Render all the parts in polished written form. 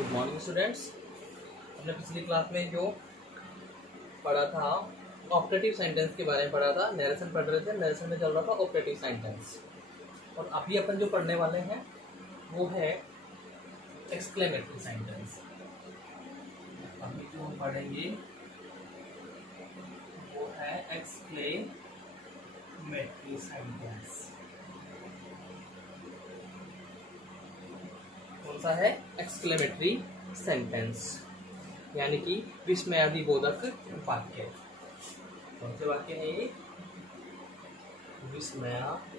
Good morning students. हमने पिछली class में जो पढ़ा था ऑपरेटिव सेंटेंस के बारे में पढ़ा था। नरेशन पढ़ रहे थे, नरेशन में चल रहा था ऑपरेटिव सेंटेंस। और अभी अपन जो पढ़ने वाले हैं वो है एक्सक्लेमेटरी सेंटेंस। अभी जो हम पढ़ेंगे वो है एक्सक्लेमेटरी सेंटेंस। कौन सा है? एक्सक्लेमेटरी सेंटेंस, यानी कि विस्मयादिबोधक वाक्य। कौन से वाक्य है ये? विस्मयादिबोधक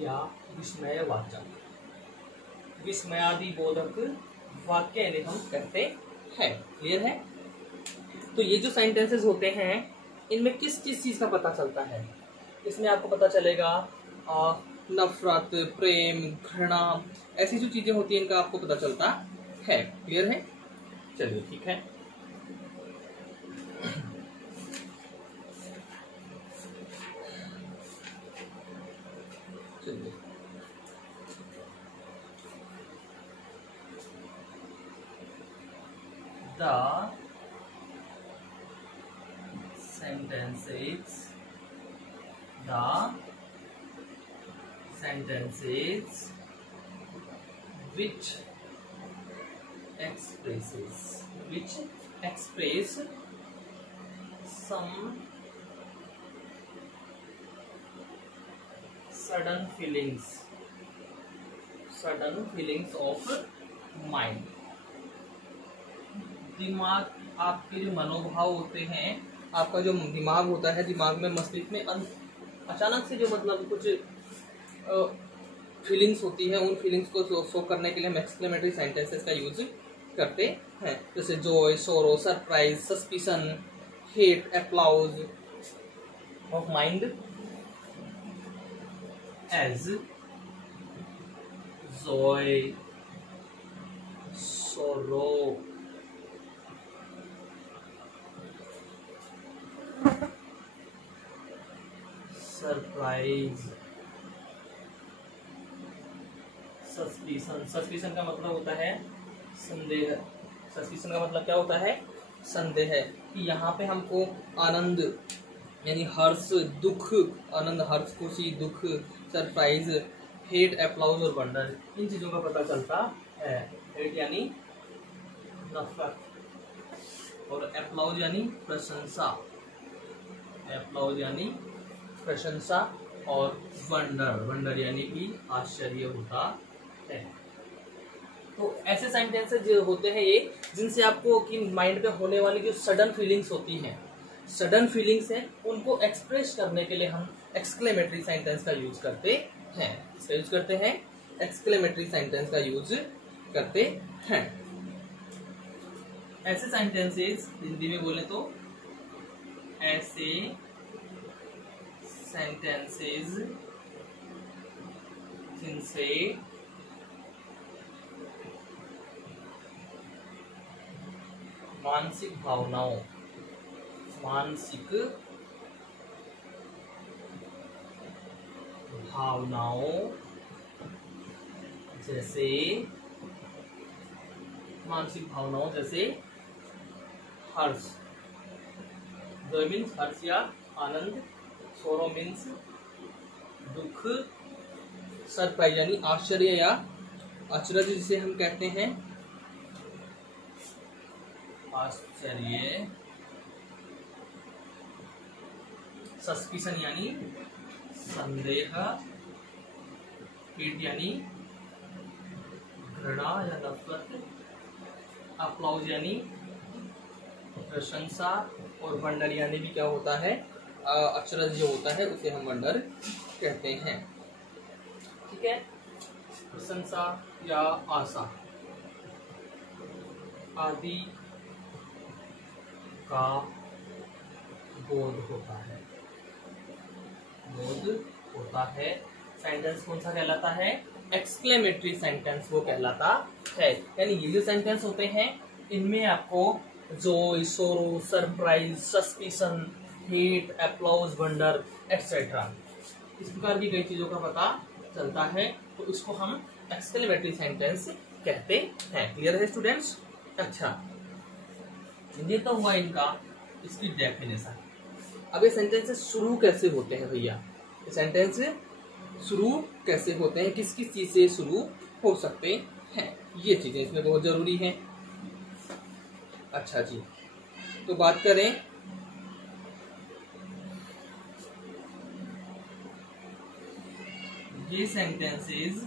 या विस्मयवाचक। विस्मयादिबोधक वाक्य इन्हें हम कहते हैं। क्लियर है? तो ये जो सेंटेंसेस होते हैं इनमें किस किस चीज का पता चलता है? इसमें आपको पता चलेगा नफरत, प्रेम, घृणा, ऐसी जो चीजें होती हैं इनका आपको पता चलता है। क्लियर है? चलिए ठीक है। चलिए the sentences which express some sudden feelings of mind। दिमाग, आपके जो मनोभाव होते हैं, आपका जो दिमाग होता है, दिमाग में, मस्तिष्क में अचानक से जो मतलब कुछ फीलिंग्स होती है, उन फीलिंग्स को शो करने के लिए हम एक्सक्लेमेटरी सेंटेंसेस का यूज करते हैं। जैसे joy, sorrow, surprise, suspicion, hate, applause of mind as joy, sorrow, surprise, suspicion का मतलब होता है संदेह। सस्पिशन का मतलब क्या होता है? संदेह। कि यहाँ पे हमको आनंद यानी हर्ष, दुख, आनंद, हर्ष, खुशी, दुख, सरप्राइज, हेट, अप्लाउज और वंडर, इन चीजों का पता चलता है। हेट यानी नफरत और अप्लाउज यानी प्रशंसा, प्रशंसा और वंडर यानी कि आश्चर्य होता है। तो ऐसे सेंटेंसेस जो होते हैं ये, जिनसे आपको कि माइंड पे होने वाली जो सडन फीलिंग्स होती हैं, उनको एक्सप्रेस करने के लिए हम एक्सक्लेमेटरी सेंटेंस का यूज करते हैं। इसका यूज करते हैं, एक्सक्लेमेटरी सेंटेंस का यूज करते हैं। ऐसे सेंटेंसेस हिंदी में बोले तो ऐसे सेंटेंसेस जिनसे मानसिक भावनाओं जैसे हर्ष, जॉय मीन्स हर्ष या आनंद, सोरो मीन्स दुख, सरप्राइज यानी आश्चर्य या आश्चर्य जिसे हम कहते हैं आश्चर्य, सस्पिशन यानी संदेह, हेट यानी घृणा या नफरत, अप्लाउज यानी प्रशंसा और वंडर यानी भी क्या होता है? अचरज जो होता है उसे हम वंडर कहते हैं। ठीक है? प्रशंसा या आशा आदि का बोध होता है। सेंटेंस कौन सा कहलाता है? एक्सक्लेमेटरी सेंटेंस वो कहलाता है। यानी ये जो सेंटेंस होते हैं इनमें आपको joy, sorrow, surprise, suspicion, hate, applause, wonder etcetera, इस प्रकार की कई चीजों का पता चलता है। तो इसको हम एक्सक्लेमेटरी सेंटेंस कहते हैं। क्लियर है स्टूडेंट्स? अच्छा, ये तो हुआ इनका इसकी डेफिनेशन। अब ये सेंटेंस शुरू कैसे होते हैं भैया? ये सेंटेंस शुरू कैसे होते हैं, किस किस चीज से शुरू हो सकते हैं, ये चीजें इसमें बहुत जरूरी हैं। अच्छा जी, तो बात करें ये सेंटेंसेस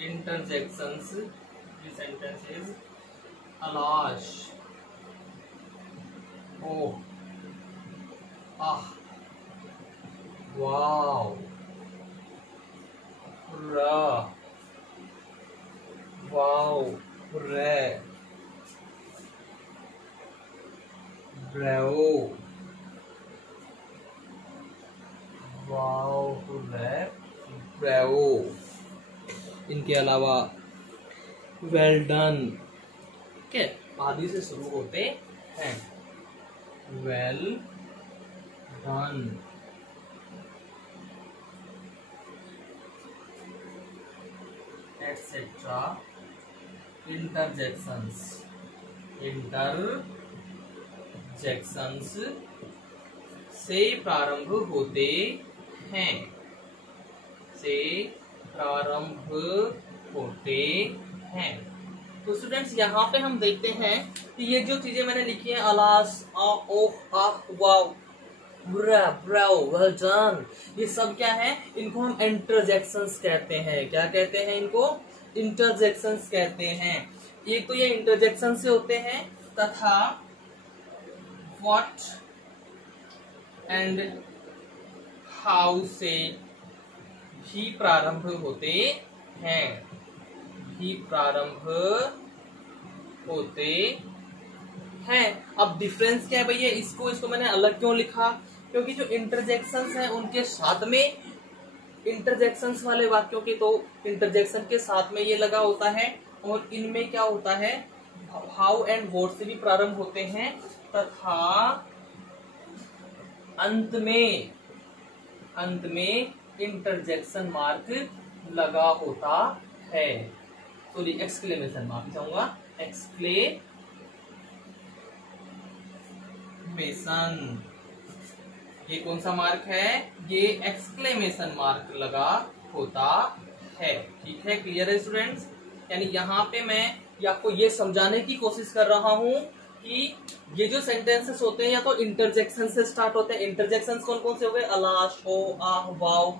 इंटरजेक्शंस, ये सेंटेंसेस अलाश, ओह, आह, वाव, रा, वाव, रे, ब्रेवो, वाव, रे, ब्रेवो। इनके अलावा वेल डन, ठीक है, आदि से शुरू होते हैं। Well done, etcetera. इंटरजेक्शंस से प्रारंभ होते हैं, तो स्टूडेंट्स यहाँ पे हम देखते हैं कि ये जो चीजें मैंने लिखी हैं, अलास, आ, ओह, आह, वाव, ब्रावो, वेल डन, ये सब क्या है? इनको हम इंटरजेक्शंस कहते हैं। क्या कहते हैं इनको? इंटरजेक्शंस कहते हैं। एक तो ये इंटरजेक्शन से होते हैं, तथा व्हाट एंड हाउ से भी प्रारंभ होते हैं, अब डिफरेंस क्या है भैया? इसको मैंने अलग क्यों लिखा? क्योंकि जो इंटरजेक्शंस हैं उनके साथ में, इंटरजेक्शंस वाले वाक्यों के तो इंटरजेक्शन के साथ में ये लगा होता है, और इनमें क्या होता है? हाउ एंड व्हाट से भी प्रारंभ होते हैं, तथा अंत में इंटरजेक्शन मार्क लगा होता है। सॉरी, एक्सक्लेमेशन मार्क चाहूंगा, एक्सक्लेमेशन। ये कौन सा मार्क है? ये एक्सक्लेमेशन मार्क लगा होता है। ठीक है, क्लियर है स्टूडेंट्स? यानी यहाँ पे मैं आपको ये समझाने की कोशिश कर रहा हूँ कि ये जो सेंटेंसेस होते हैं या तो इंटरजेक्शन से स्टार्ट होते हैं। इंटरजेक्शंस कौन कौन से हो गए? अलाश, हो, आह, वाव,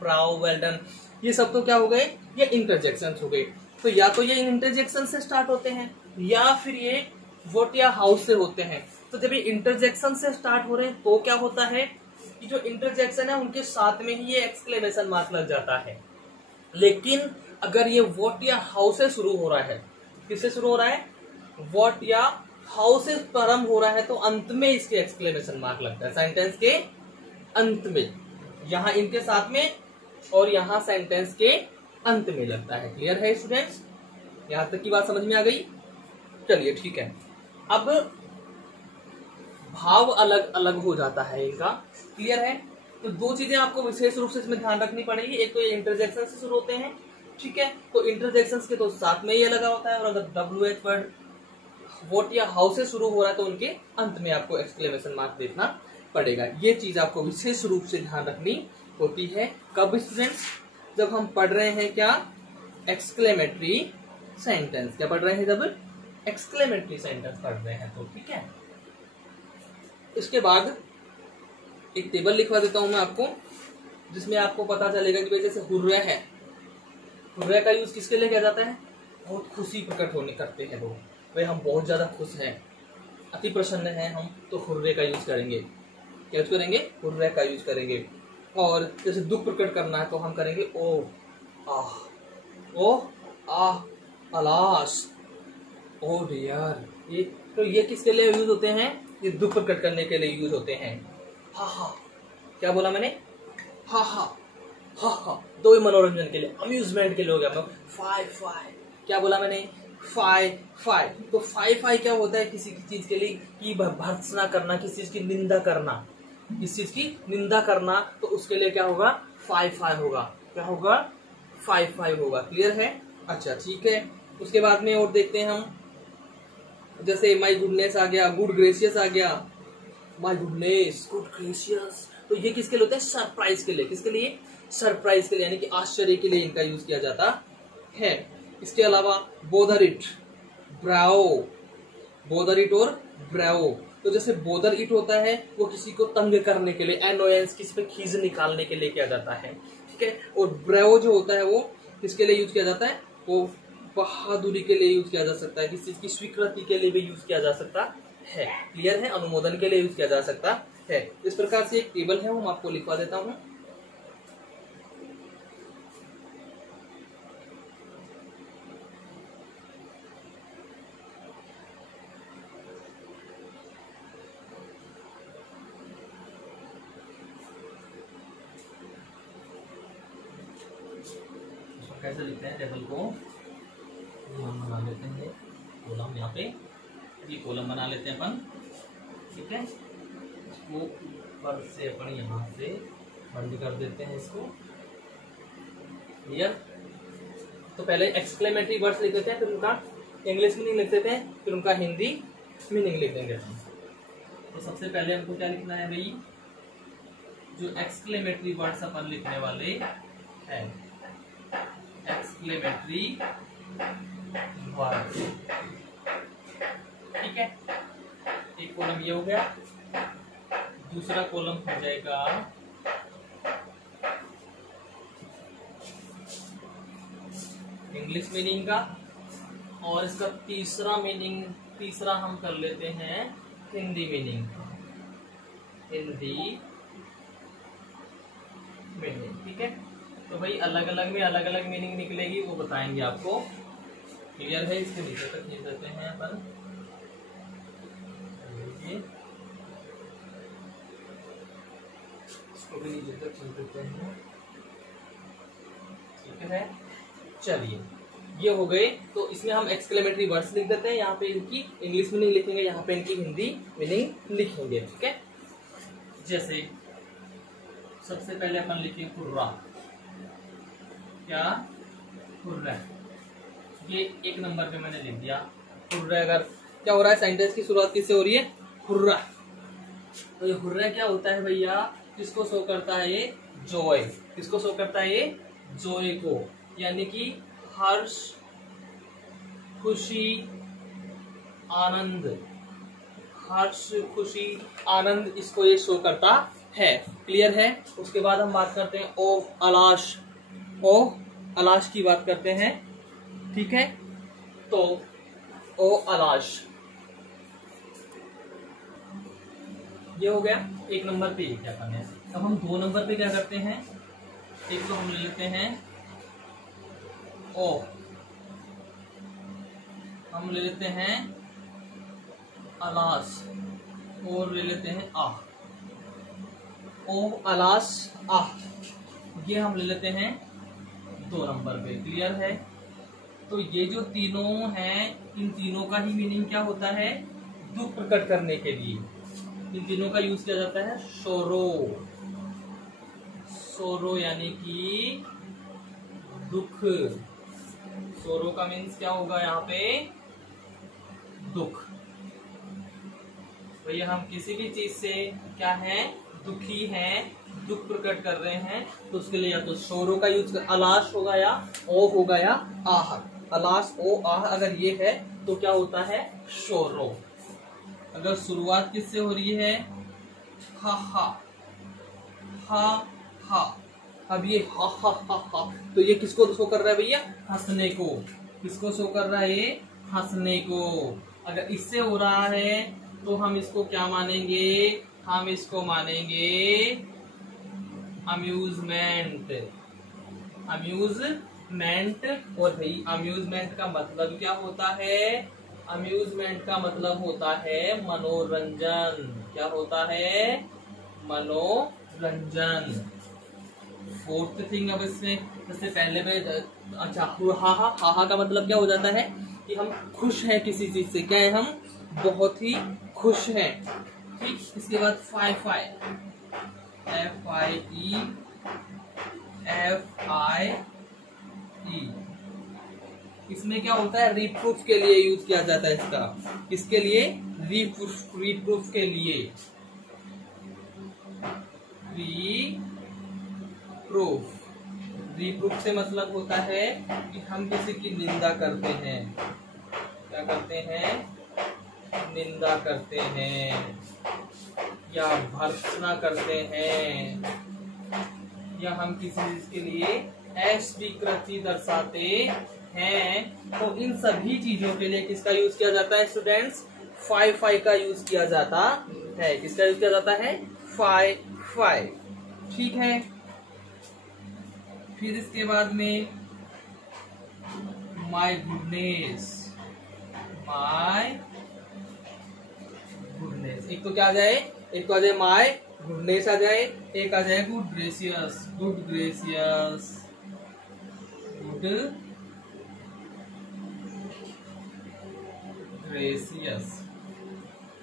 ब्राव, वेल डन, ये सब तो क्या हो गए? ये इंटरजेक्शंस हो गए। तो या तो ये इंटरजेक्शन से स्टार्ट होते हैं, या फिर ये व्हाट या हाउ से होते हैं। तो जब ये इंटरजेक्शन से स्टार्ट हो रहे हैं तो क्या होता है कि जो इंटरजेक्शन है उनके साथ में ही ये एक्सक्लेमेशन मार्क लग जाता है। लेकिन अगर ये व्हाट या हाउ से शुरू हो रहा है, किससे शुरू हो रहा है? व्हाट या हाउ से प्रारंभ हो रहा है, तो अंत में इसके एक्सक्लेमेशन मार्क लगता है, सेंटेंस के अंत में, यहां इनके साथ में और यहां सेंटेंस के अंत में लगता है। क्लियर है स्टूडेंट्स? यहां तक की बात समझ में आ गई? चलिए ठीक है। अब भाव अलग अलग हो जाता है इनका। क्लियर है? तो दो चीजें आपको विशेष रूप से इसमें ध्यान रखनी पड़ेगी। एक तो ये इंटरजेक्शन से शुरू होते हैं, ठीक है, तो इंटरजेक्शन के तो साथ में ये लगा होता है, और अगर WH वर्ड व्हाट या हाउ से शुरू हो रहा है तो उनके अंत में आपको एक्सक्लेमेशन मार्क देखना पड़ेगा। ये चीज आपको विशेष रूप से ध्यान रखनी होती है। कब स्टूडेंट्स? जब हम पढ़ रहे हैं क्या? Exclamatory sentence. क्या पढ़ रहे हैं? जब एक्सक्लेमेटरी सेंटेंस पढ़ रहे हैं तो ठीक है। इसके बाद एक टेबल लिखवा देता हूं मैं आपको, जिसमें आपको पता चलेगा कि भाई जैसे हुर्रे है, हुर्रे का यूज किसके लिए किया जाता है? बहुत खुशी प्रकट होने करते हैं लोग, भाई हम बहुत ज्यादा खुश हैं, अति प्रसन्न हैं हम, तो हुर्रे का यूज करेंगे। क्या यूज करेंगे? हुर्रे का यूज करेंगे। और जैसे दुख प्रकट करना है तो हम करेंगे ओह आह, ओह आह, अलास, ओह डियर। ये किसके लिए यूज होते हैं? ये दुख प्रकट करने के लिए यूज होते हैं। हा हा, क्या बोला मैंने? हा हा, हा हा, दो मनोरंजन के लिए, अम्यूजमेंट के लिए हो गया। फाय फाय, क्या बोला मैंने? Fie fie. तो फाई फाई क्या होता है किसी की चीज के लिए कि भर्त्सना करना, किसी चीज की निंदा करना, किसी चीज की निंदा करना, तो उसके लिए क्या होगा, फाई फाई होगा। क्या होगा, फाई फाई होगा। क्लियर है? अच्छा ठीक है। उसके बाद में और देखते हैं हम, जैसे माई गुडनेस आ गया, गुड ग्रेसियस आ गया, माई गुडनेस, गुड ग्रेसियस। तो ये किसके लिए होता है, सरप्राइज के लिए। किसके लिए, सरप्राइज के लिए, यानी कि आश्चर्य के लिए इनका यूज किया जाता है। इसके अलावा बोदर इट, ब्राओ, बोदर इट और ब्राओ। तो जैसे बोदर इट होता है वो किसी को तंग करने के लिए, एनोयंस, किसी पे खीज निकालने के लिए किया जाता है, ठीक है। और ब्राओ जो होता है वो किसके लिए यूज किया जाता है, वो बहादुरी के लिए यूज किया जा सकता है, किसी चीज की स्वीकृति के लिए भी यूज किया जा सकता है। क्लियर है? अनुमोदन के लिए यूज किया जा सकता है। इस प्रकार से एक टेबल है, वो मैं आपको लिखवा देता हूं। कैसे लिखते हैं टेबल को, हम बना लेते हैं कॉलम, यहाँ पे ये कॉलम बना लेते हैं अपन, ठीक है। इसको ऊपर से अपन यहाँ से बंद कर देते हैं इसको। क्लियर? तो पहले एक्सक्लेमेटरी वर्ड्स लिख देते हैं, फिर उनका इंग्लिश मीनिंग लिख देते हैं, फिर उनका हिंदी मीनिंग लिख देंगे। तो सबसे पहले हमको क्या लिखना है भाई, जो एक्सक्लेमेटरी वर्ड्स अपन लिखने वाले हैं, एक्सक्लेमेटरी वर्ड, ठीक है। एक कॉलम ये हो गया, दूसरा कॉलम हो जाएगा इंग्लिश मीनिंग का, और इसका तीसरा हम कर लेते हैं हिंदी मीनिंग, हिंदी मीनिंग, ठीक है। तो भाई अलग अलग में अलग अलग मीनिंग निकलेगी, वो बताएंगे आपको। क्लियर है? इसके नीचे तक खींच देते हैं अपन, इसको भी नीचे तक खींच देते हैं, ठीक है। चलिए ये हो गए। तो इसमें हम एक्सक्लेमेटरी वर्ड्स लिख देते हैं, यहाँ पे इनकी इंग्लिश मीनिंग लिखेंगे, यहाँ पे इनकी हिंदी मीनिंग लिखेंगे, ठीक है। जैसे सबसे पहले अपन लिखें हुर्रा, क्या, हुर्रा, ये एक नंबर पे मैंने लिख दिया हुर्रा। अगर क्या हो रहा है, सेंटेंस की शुरुआत किससे हो रही है, हुर्रा। तो ये हुर्रा क्या होता है भैया, किसको शो करता है, ये जॉय, किसको शो करता है, ये जॉय को, यानी कि हर्ष, खुशी, आनंद, हर्ष, खुशी, आनंद, इसको ये शो करता है। क्लियर है? उसके बाद हम बात करते हैं ओ अलाश, ओ अलाश की बात करते हैं, ठीक है। तो ओ अलाश ये हो गया एक नंबर पे, क्या करना है। अब हम 2 नंबर पे क्या करते हैं, एक तो हम ले लेते हैं ओ, हम ले लेते हैं अलास, और ले लेते हैं आ, ओ अलास आ, ये हम ले लेते हैं 2 नंबर पे। क्लियर है? तो ये जो तीनों हैं, इन तीनों का ही मीनिंग क्या होता है, दुख प्रकट करने के लिए इन तीनों का यूज किया जाता है सोरो, सोरो यानी कि दुख। सोरो का मीन्स क्या होगा यहाँ पे, दुख। भैया हम किसी भी चीज से क्या है, दुखी हैं, दुख प्रकट कर रहे हैं, तो उसके लिए या तो सोरो का यूज कर, अलाश होगा या ओ होगा या आह, अलाश ओ आह अगर ये है तो क्या होता है, सोरो। अगर शुरुआत किससे हो रही है, हा हा, हा हा, अब ये हा हा हा हा, तो ये किसको शो कर रहा है भैया, हंसने को। किसको शो कर रहा है, ये हंसने को। अगर इससे हो रहा है तो हम इसको क्या मानेंगे, हम इसको मानेंगे अम्यूजमेंट, अम्यूजमेंट। और भाई अम्यूजमेंट का मतलब क्या होता है, अम्यूजमेंट का मतलब होता है मनोरंजन। क्या होता है, मनोरंजन। 4th थिंग अब इसमें, जैसे पहले में अच्छा, हा हा, हा हा का मतलब क्या हो जाता है, कि हम खुश हैं किसी चीज से, क्या है, हम बहुत ही खुश हैं। ठीक, इसके बाद फाई फाई, FIE, इसमें क्या होता है, रीप्रूफ के लिए यूज किया जाता है इसका। किसके लिए, रीप्रूफ के लिए, रीप्रूफ से मतलब होता है कि हम किसी की निंदा करते हैं। क्या करते हैं, निंदा करते हैं या भर्त्सना करते हैं, या हम किसी चीज के लिए अस्वीकृति दर्शाते हैं। तो इन सभी चीजों के लिए किसका यूज किया जाता है स्टूडेंट्स, फाई फाई का यूज किया जाता है। किसका यूज किया जाता है, फाई फाई। ठीक है, फिर इसके बाद में माय गुडनेस, माय गुडनेस। एक तो क्या आ जाए, एक तो आ जाए माय गुडनेस आ जाए, एक आ जाए good gracious, good gracious, good gracious.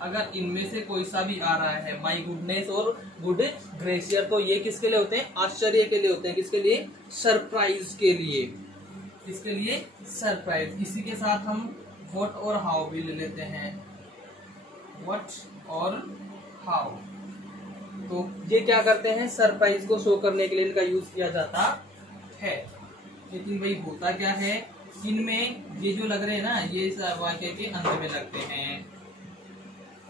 अगर इनमें से कोई सा भी आ रहा है, माई गुडनेस और गुड ग्रेसियर, तो ये किसके लिए होते हैं, आश्चर्य के लिए होते हैं। किसके लिए, सरप्राइज के लिए। किसके लिए, सरप्राइज। इसी के साथ हम व्हाट और हाउ भी ले लेते हैं, व्हाट और हाउ। तो ये क्या करते हैं, सरप्राइज को शो करने के लिए इनका यूज किया जाता है। लेकिन भाई होता क्या है, इनमें ये जो लग रहे हैं ना, ये वाक्य के अंत में लगते हैं।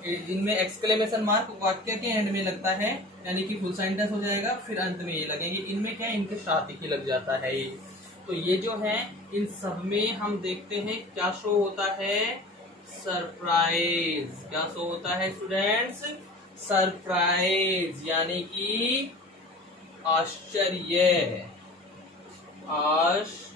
इनमें एक्सक्लेमेशन मार्क वाक्य के एंड में लगता है, यानी कि फुल सेंटेंस हो जाएगा, फिर अंत में ये लगेंगे। इनमें क्या है, इनके साथ ही लग जाता है ये। तो ये जो है, इन सब में हम देखते हैं क्या शो होता है, सरप्राइज। क्या शो होता है स्टूडेंट्स, सरप्राइज, यानी कि आश्चर्य। आश्चर्य,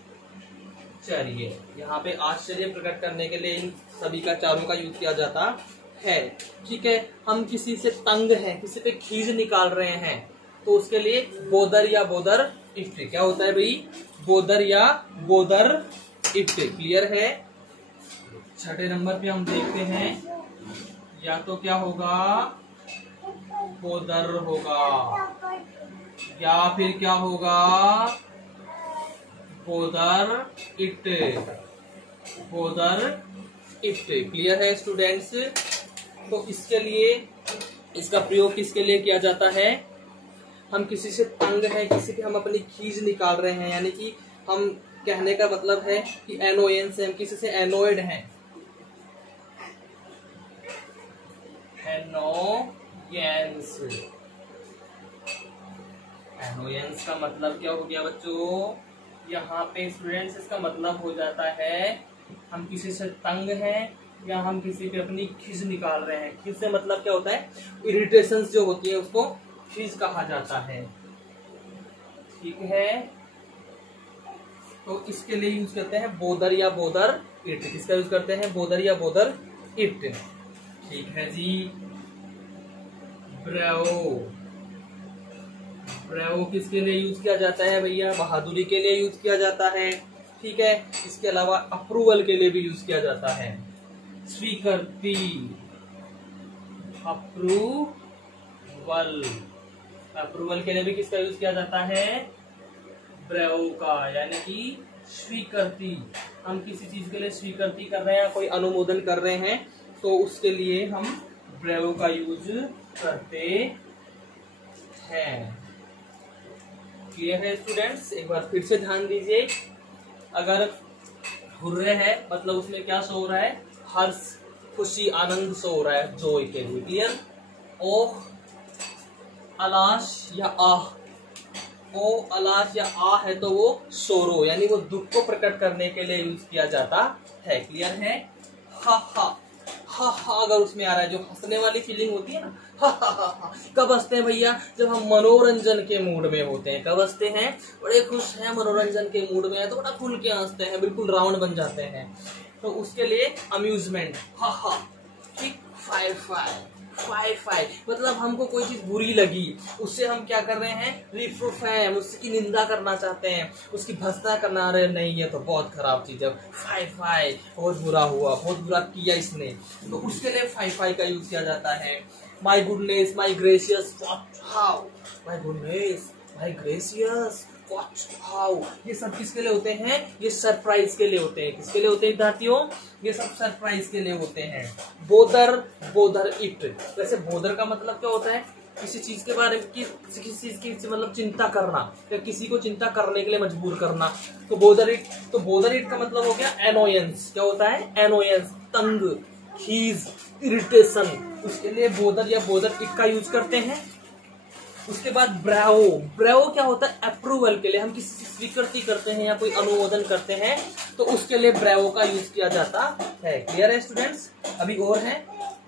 यहाँ पे आश्चर्य प्रकट करने के लिए इन सभी का, चारों का यूज किया जाता है। ठीक है, हम किसी से तंग हैं, किसी पे खींच निकाल रहे हैं, तो उसके लिए बोदर या बोदर इफ्ट। क्या होता है भाई, बोदर या बोदर इफ्ट। क्लियर है। छठे नंबर पे हम देखते हैं, या तो क्या होगा, बोदर होगा, या फिर क्या होगा, बोदर इट, बोदर इफ्ट। क्लियर है स्टूडेंट्स। तो इसके लिए, इसका प्रयोग किसके लिए किया जाता है, हम किसी से तंग हैं, किसी पे हम अपनी खींच निकाल रहे हैं, यानी कि हम, कहने का मतलब है कि एनोयंस है, हम किसी से एनोयड हैं। एनोयंस, एनोयंस का मतलब क्या हो गया बच्चों, यहाँ पे स्टूडेंट्स इसका मतलब हो जाता है हम किसी से तंग हैं, या हम किसी पे अपनी खींच निकाल रहे हैं। खींच से मतलब क्या होता है, इरिटेशंस जो होती है उसको खींच कहा जाता है। ठीक है, तो इसके लिए यूज करते हैं बोदर या बोदर इट। किसका यूज करते हैं, बोदर या बोदर इट। ठीक है जी। ब्रेवो, ब्रेवो किसके लिए यूज किया जाता है भैया, बहादुरी के लिए यूज किया जाता है। ठीक है, इसके अलावा अप्रूवल के लिए भी यूज किया जाता है। स्वीकृति, अप्रूवल, अप्रूवल के लिए भी किसका यूज किया जाता है, ब्रेवो का, यानी कि स्वीकृति। हम किसी चीज के लिए स्वीकृति कर रहे हैं, कोई अनुमोदन कर रहे हैं, तो उसके लिए हम ब्रेवो का यूज करते हैं। क्लियर है स्टूडेंट्स। एक बार फिर से ध्यान दीजिए, अगर हुर्रे है मतलब उसमें क्या शो हो रहा है, हर्ष, खुशी, आनंद शो हो रहा है, जॉय के लिए। क्लियर। ओह, अलाश या आह, ओ अलाश या आ है तो वो सोरो, यानी वो दुख को प्रकट करने के लिए यूज किया जाता है। क्लियर है। हा हा, हा हा अगर उसमें आ रहा है, जो हंसने वाली फीलिंग होती है ना, हा हा हा हा, कब हंसते हैं भैया, जब हम मनोरंजन के मूड में होते हैं। कब हंसते हैं, बड़े खुश हैं, मनोरंजन के मूड में है तो बड़ा खुल के हंसते हैं, बिल्कुल रावण बन जाते हैं, तो उसके लिए अम्यूजमेंट, हा हा। ठीक, फायर फायर, फाई फाई मतलब हमको कोई चीज बुरी लगी, उससे हम क्या कर रहे हैं, रिफ्रेम, उसकी निंदा करना चाहते हैं, उसकी भर्त्सना करना रहे, नहीं ये तो बहुत खराब चीज है, फाई फाई बहुत बुरा हुआ, बहुत बुरा किया इसने, तो उसके लिए फाई फाई का यूज किया जाता है। My goodness, my gracious, how, my goodness, my gracious, how, ये सब किसके लिए होते हैं, ये सरप्राइज के लिए होते हैं। किसके लिए होते हैं विद्यार्थियों, ये सब सरप्राइज के लिए होते हैं। बोदर, बोदर इट, वैसे बोदर का मतलब क्या होता है, किसी चीज के बारे में, किसी चीज की मतलब चिंता करना, या किसी को चिंता करने के लिए मजबूर करना, तो बोदर इट, तो बोदर इट का मतलब हो गया एनोयंस। क्या होता है, एनोयंस, तंग, खीज, इरिटेशन, उसके लिए बोदर या बोदर इट का यूज करते हैं। उसके बाद ब्रावो, ब्रावो क्या होता है, अप्रूवल के लिए, हम किसी स्वीकृति करते हैं या कोई अनुमोदन करते हैं तो उसके लिए ब्रावो का यूज किया जाता है। क्लियर है स्टूडेंट्स, अभी और है,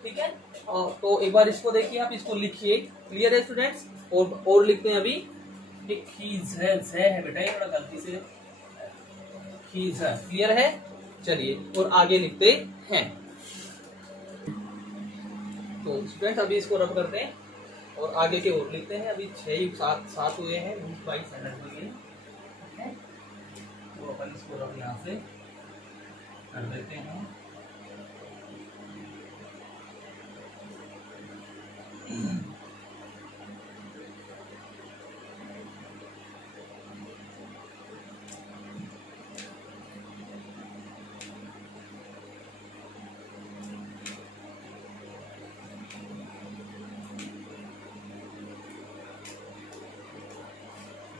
ठीक है, तो एक बार इसको देखिए, आप इसको लिखिए। क्लियर है स्टूडेंट्स, और लिखते हैं अभी, एक खीज है बेटा, ये थोड़ा गलती से खीज है। क्लियर है, चलिए और आगे लिखते हैं। तो स्टूडेंट अभी इसको रब करते हैं और आगे के और लिखते हैं। अभी 6-7 हुए हैं, 22 सेकंड हुए हैं, तो अपन इसको रब यहाँ से कर देते हैं।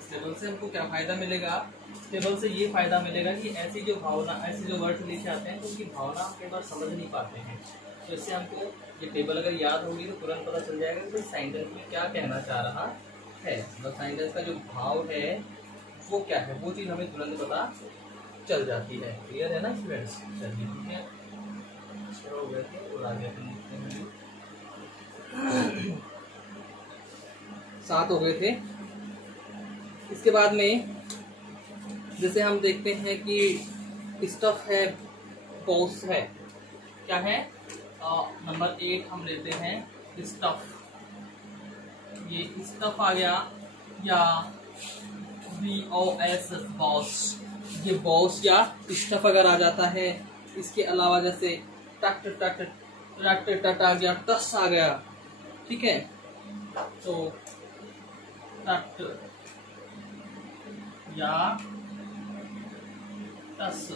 टेबल से हमको क्या फायदा मिलेगा, टेबल से ये फायदा मिलेगा कि ऐसी जो भावना, ऐसे जो वर्ड लिखे आते हैं तो उनकी भावना हम कई बार समझ नहीं पाते हैं, तो इससे हमको ये टेबल अगर याद होगी तो तुरंत पता चल जाएगा कि सेंटेंस में क्या कहना चाह रहा है, मतलब सेंटेंस का जो भाव है वो क्या है, वो चीज हमें तुरंत पता चल जाती है। क्लियर है ना स्टूडेंट्स, चलिए ठीक है, हो गए थे और आगे अपन लिखते हैं। 7 हो गए थे। इसके बाद में जैसे हम देखते हैं कि स्टफ है, बॉस है, क्या है, नंबर 8 हम लेते हैं स्टफ, ये स्टफ आ गया, या BOS बॉस, ये बॉस या स्टफ अगर आ जाता है। इसके अलावा जैसे टट टट टट टट आ गया, टस आ गया, ठीक है, तो टट या टस,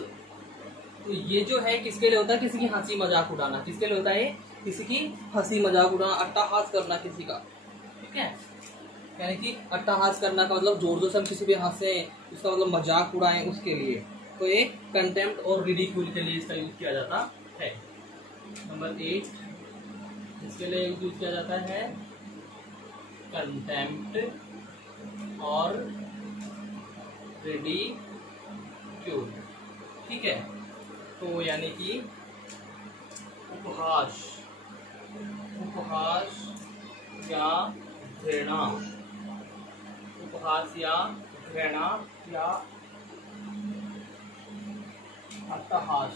तो ये जो है किसके लिए होता है, किसी की हंसी मजाक उड़ाना, किसके लिए होता है, किसी की हंसी मजाक उड़ाना, अट्टहास करना किसी का, ठीक है, यानी कि अट्टहास करना का मतलब जोर जोर से हम किसी पे हंसे, उसका मतलब मजाक उड़ाएं उसके लिए, तो ये कंटेम्प्ट और रिडिक्यूल के लिए इसका यूज किया जाता है। नंबर 8 इसके लिए यूज किया जाता है कंटेम्प्ट और रिडिक्यूल, ठीक है, तो यानी कि उपहास, उपहास या घृणा, उपहास या घृणा या अट्टहास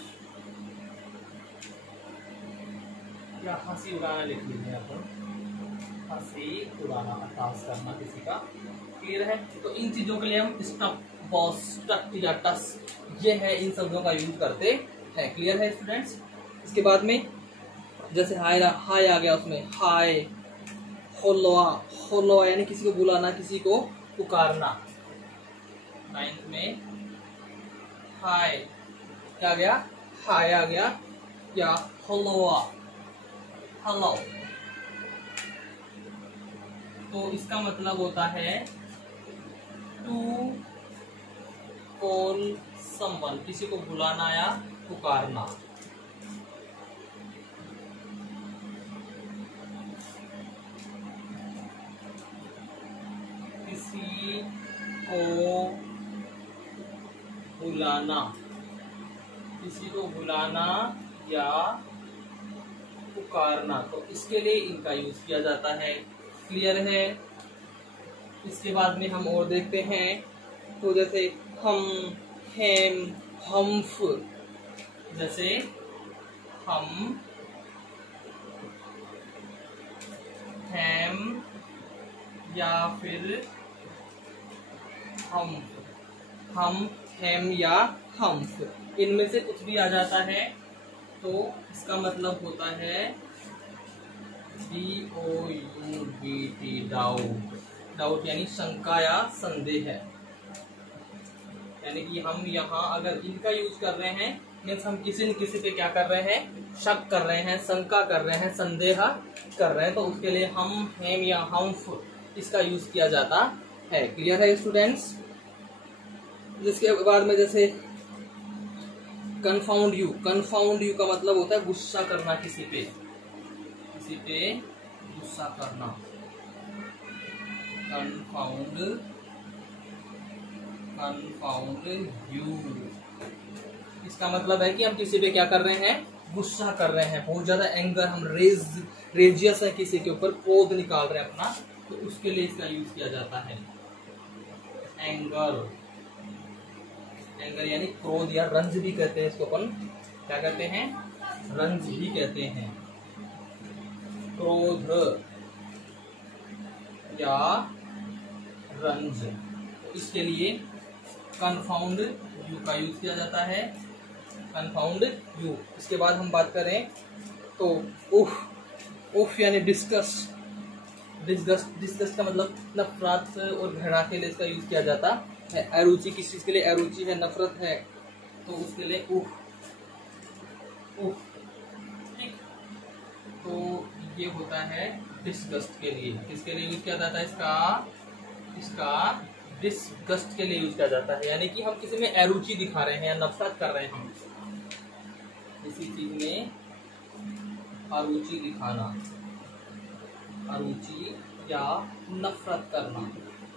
या हंसी उड़ाना लिख लीजिए आप, हंसी उड़ाना, अट्टहास करना किसी का। क्लियर है, तो इन चीजों के लिए हम स्टफ, बॉस, टट या टस, ये है, इन शब्दों का यूज करते हैं। क्लियर है स्टूडेंट्स। इसके बाद में जैसे हाय आ गया, उसमें हाय, होलोआ, होलोआ यानी किसी को बुलाना, किसी को पुकारना। 9th में हाय क्या आ गया, हाय आ गया, या होलोआ, हेलो, तो इसका मतलब होता है टू कॉल समवन, किसी को बुलाना या पुकारना। किसी को बुलाना, किसी को बुलाना या पुकारना, तो इसके लिए इनका यूज किया जाता है। क्लियर है। इसके बाद में हम और देखते हैं, तो जैसे हम, हेम, हम्फ, जैसे हम, हैम या फिर हम हैम या हम्फ, इनमें से कुछ भी आ जाता है तो इसका मतलब होता है DOUBT, डाउट। डाउट यानी शंका या संदेह है। यानी कि हम यहाँ अगर इनका यूज कर रहे हैं मीन्स हम किसी न किसी पे क्या कर रहे हैं, शक कर रहे हैं, शंका कर रहे हैं, संदेह कर रहे हैं, तो उसके लिए हम हैम या हम्फ इसका यूज किया जाता है। क्लियर है स्टूडेंट्स? जिसके बाद में जैसे कन्फाउंड यू, कन्फाउंड यू का मतलब होता है गुस्सा करना, किसी पे गुस्सा करना। कन्फाउंड यू, इसका मतलब है कि हम किसी पे क्या कर रहे हैं, गुस्सा कर रहे हैं, बहुत ज्यादा एंगर, हम रेजियस है किसी के ऊपर, क्रोध निकाल रहे हैं अपना, तो उसके लिए इसका यूज किया जाता है एंगर। एंगर यानी क्रोध या रंज भी कहते हैं इसको, अपन क्या कहते हैं, रंज भी कहते हैं। क्रोध या रंज, इसके लिए कन्फाउंड यू का यूज किया जाता है, कन्फाउंड यू। इसके बाद हम बात करें तो उफ यानी डिस्गस्ट। डिस्गस्ट का मतलब नफरत और घृणा के लिए इसका यूज किया जाता है। अरुचि, किस चीज के लिए अरुचि है, नफरत है, तो उसके लिए उफ। ठीक, तो ये होता है डिस्गस्ट के लिए। किसके लिए यूज किया जाता है इसका डिस्गस्ट के लिए यूज किया जाता है, यानी कि हम किसी में अरुचि दिखा रहे हैं या नफरत कर रहे हैं, हम किसी चीज में अरुचि दिखाना, अरुचि या नफरत करना।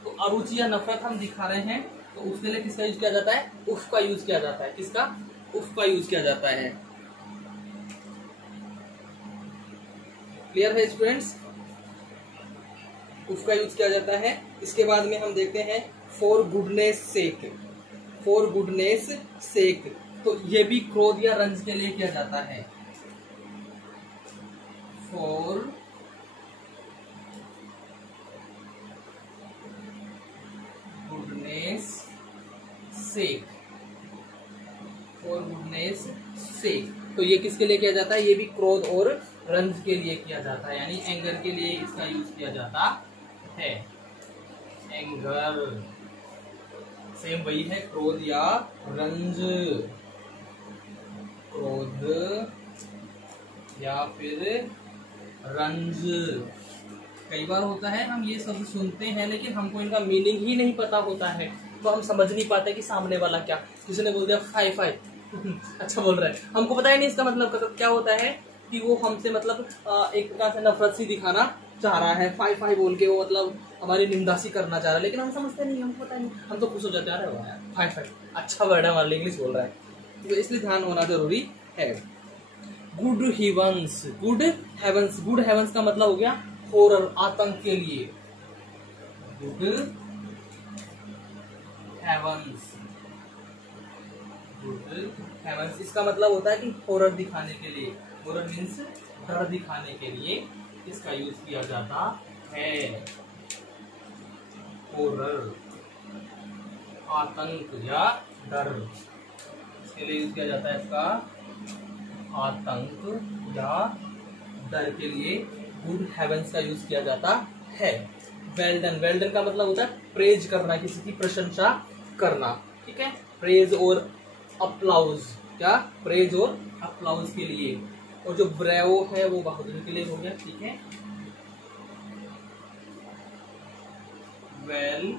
तो अरुचि या नफरत हम दिखा रहे हैं तो उसके लिए किसका यूज किया जाता है, उफ का यूज किया जाता है। किसका? उफ का यूज किया जाता है। क्लियर है स्टूडेंट्स? उफ का यूज किया जाता है। इसके बाद में हम देखते हैं for goodness sake. For goodness sake, तो ये भी क्रोध या रंज के लिए किया जाता है। For goodness sake, for goodness sake, तो ये किसके लिए किया जाता है, ये भी क्रोध और रंज के लिए किया जाता है, यानी एंगर के लिए इसका यूज किया जाता है। एंगर सेम वही है, क्रोध या रंज, क्रोध या फिर रंज। कई बार होता है हम ये सब सुनते हैं लेकिन हमको इनका मीनिंग ही नहीं पता होता है, तो हम समझ नहीं पाते कि सामने वाला क्या, किसी ने बोल दिया फाई फाई अच्छा बोल रहा है, हमको पता ही नहीं इसका मतलब क्या होता है, कि वो हमसे मतलब एक प्रकार से नफरत सी दिखाना चाह रहा है, फाई फाई बोल के वो मतलब हमारी निंदा सी करना चाह रहा है, लेकिन हम समझते नहीं, हमको पता नहीं, हम तो खुश हो जाते हैं, अरे फाई फाई अच्छा वर्ड है, हमारे इंग्लिश बोल रहा है, तो इसलिए ध्यान होना जरूरी है। Good heavens, good heavens, good heavens का मतलब हो गया हॉरर, आतंक के लिए। गुड हेवंस, गुड हेवंस, इसका मतलब होता है कि हॉरर दिखाने के लिए, हॉरर मीन्स डर दिखाने के लिए इसका यूज किया जाता है। हॉरर, आतंक या डर, इसके लिए यूज किया जाता है इसका, आतंक या डर के लिए गुड हेवंस का यूज किया जाता है। वेल डन, वेल डन का मतलब होता है प्रेज करना, किसी की प्रशंसा करना, ठीक है, प्रेज और अप्लाउज, क्या, प्रेज और अप्लाउज के लिए। और जो ब्रेवो है वो बहादुरी के लिए हो गया, ठीक है, वेल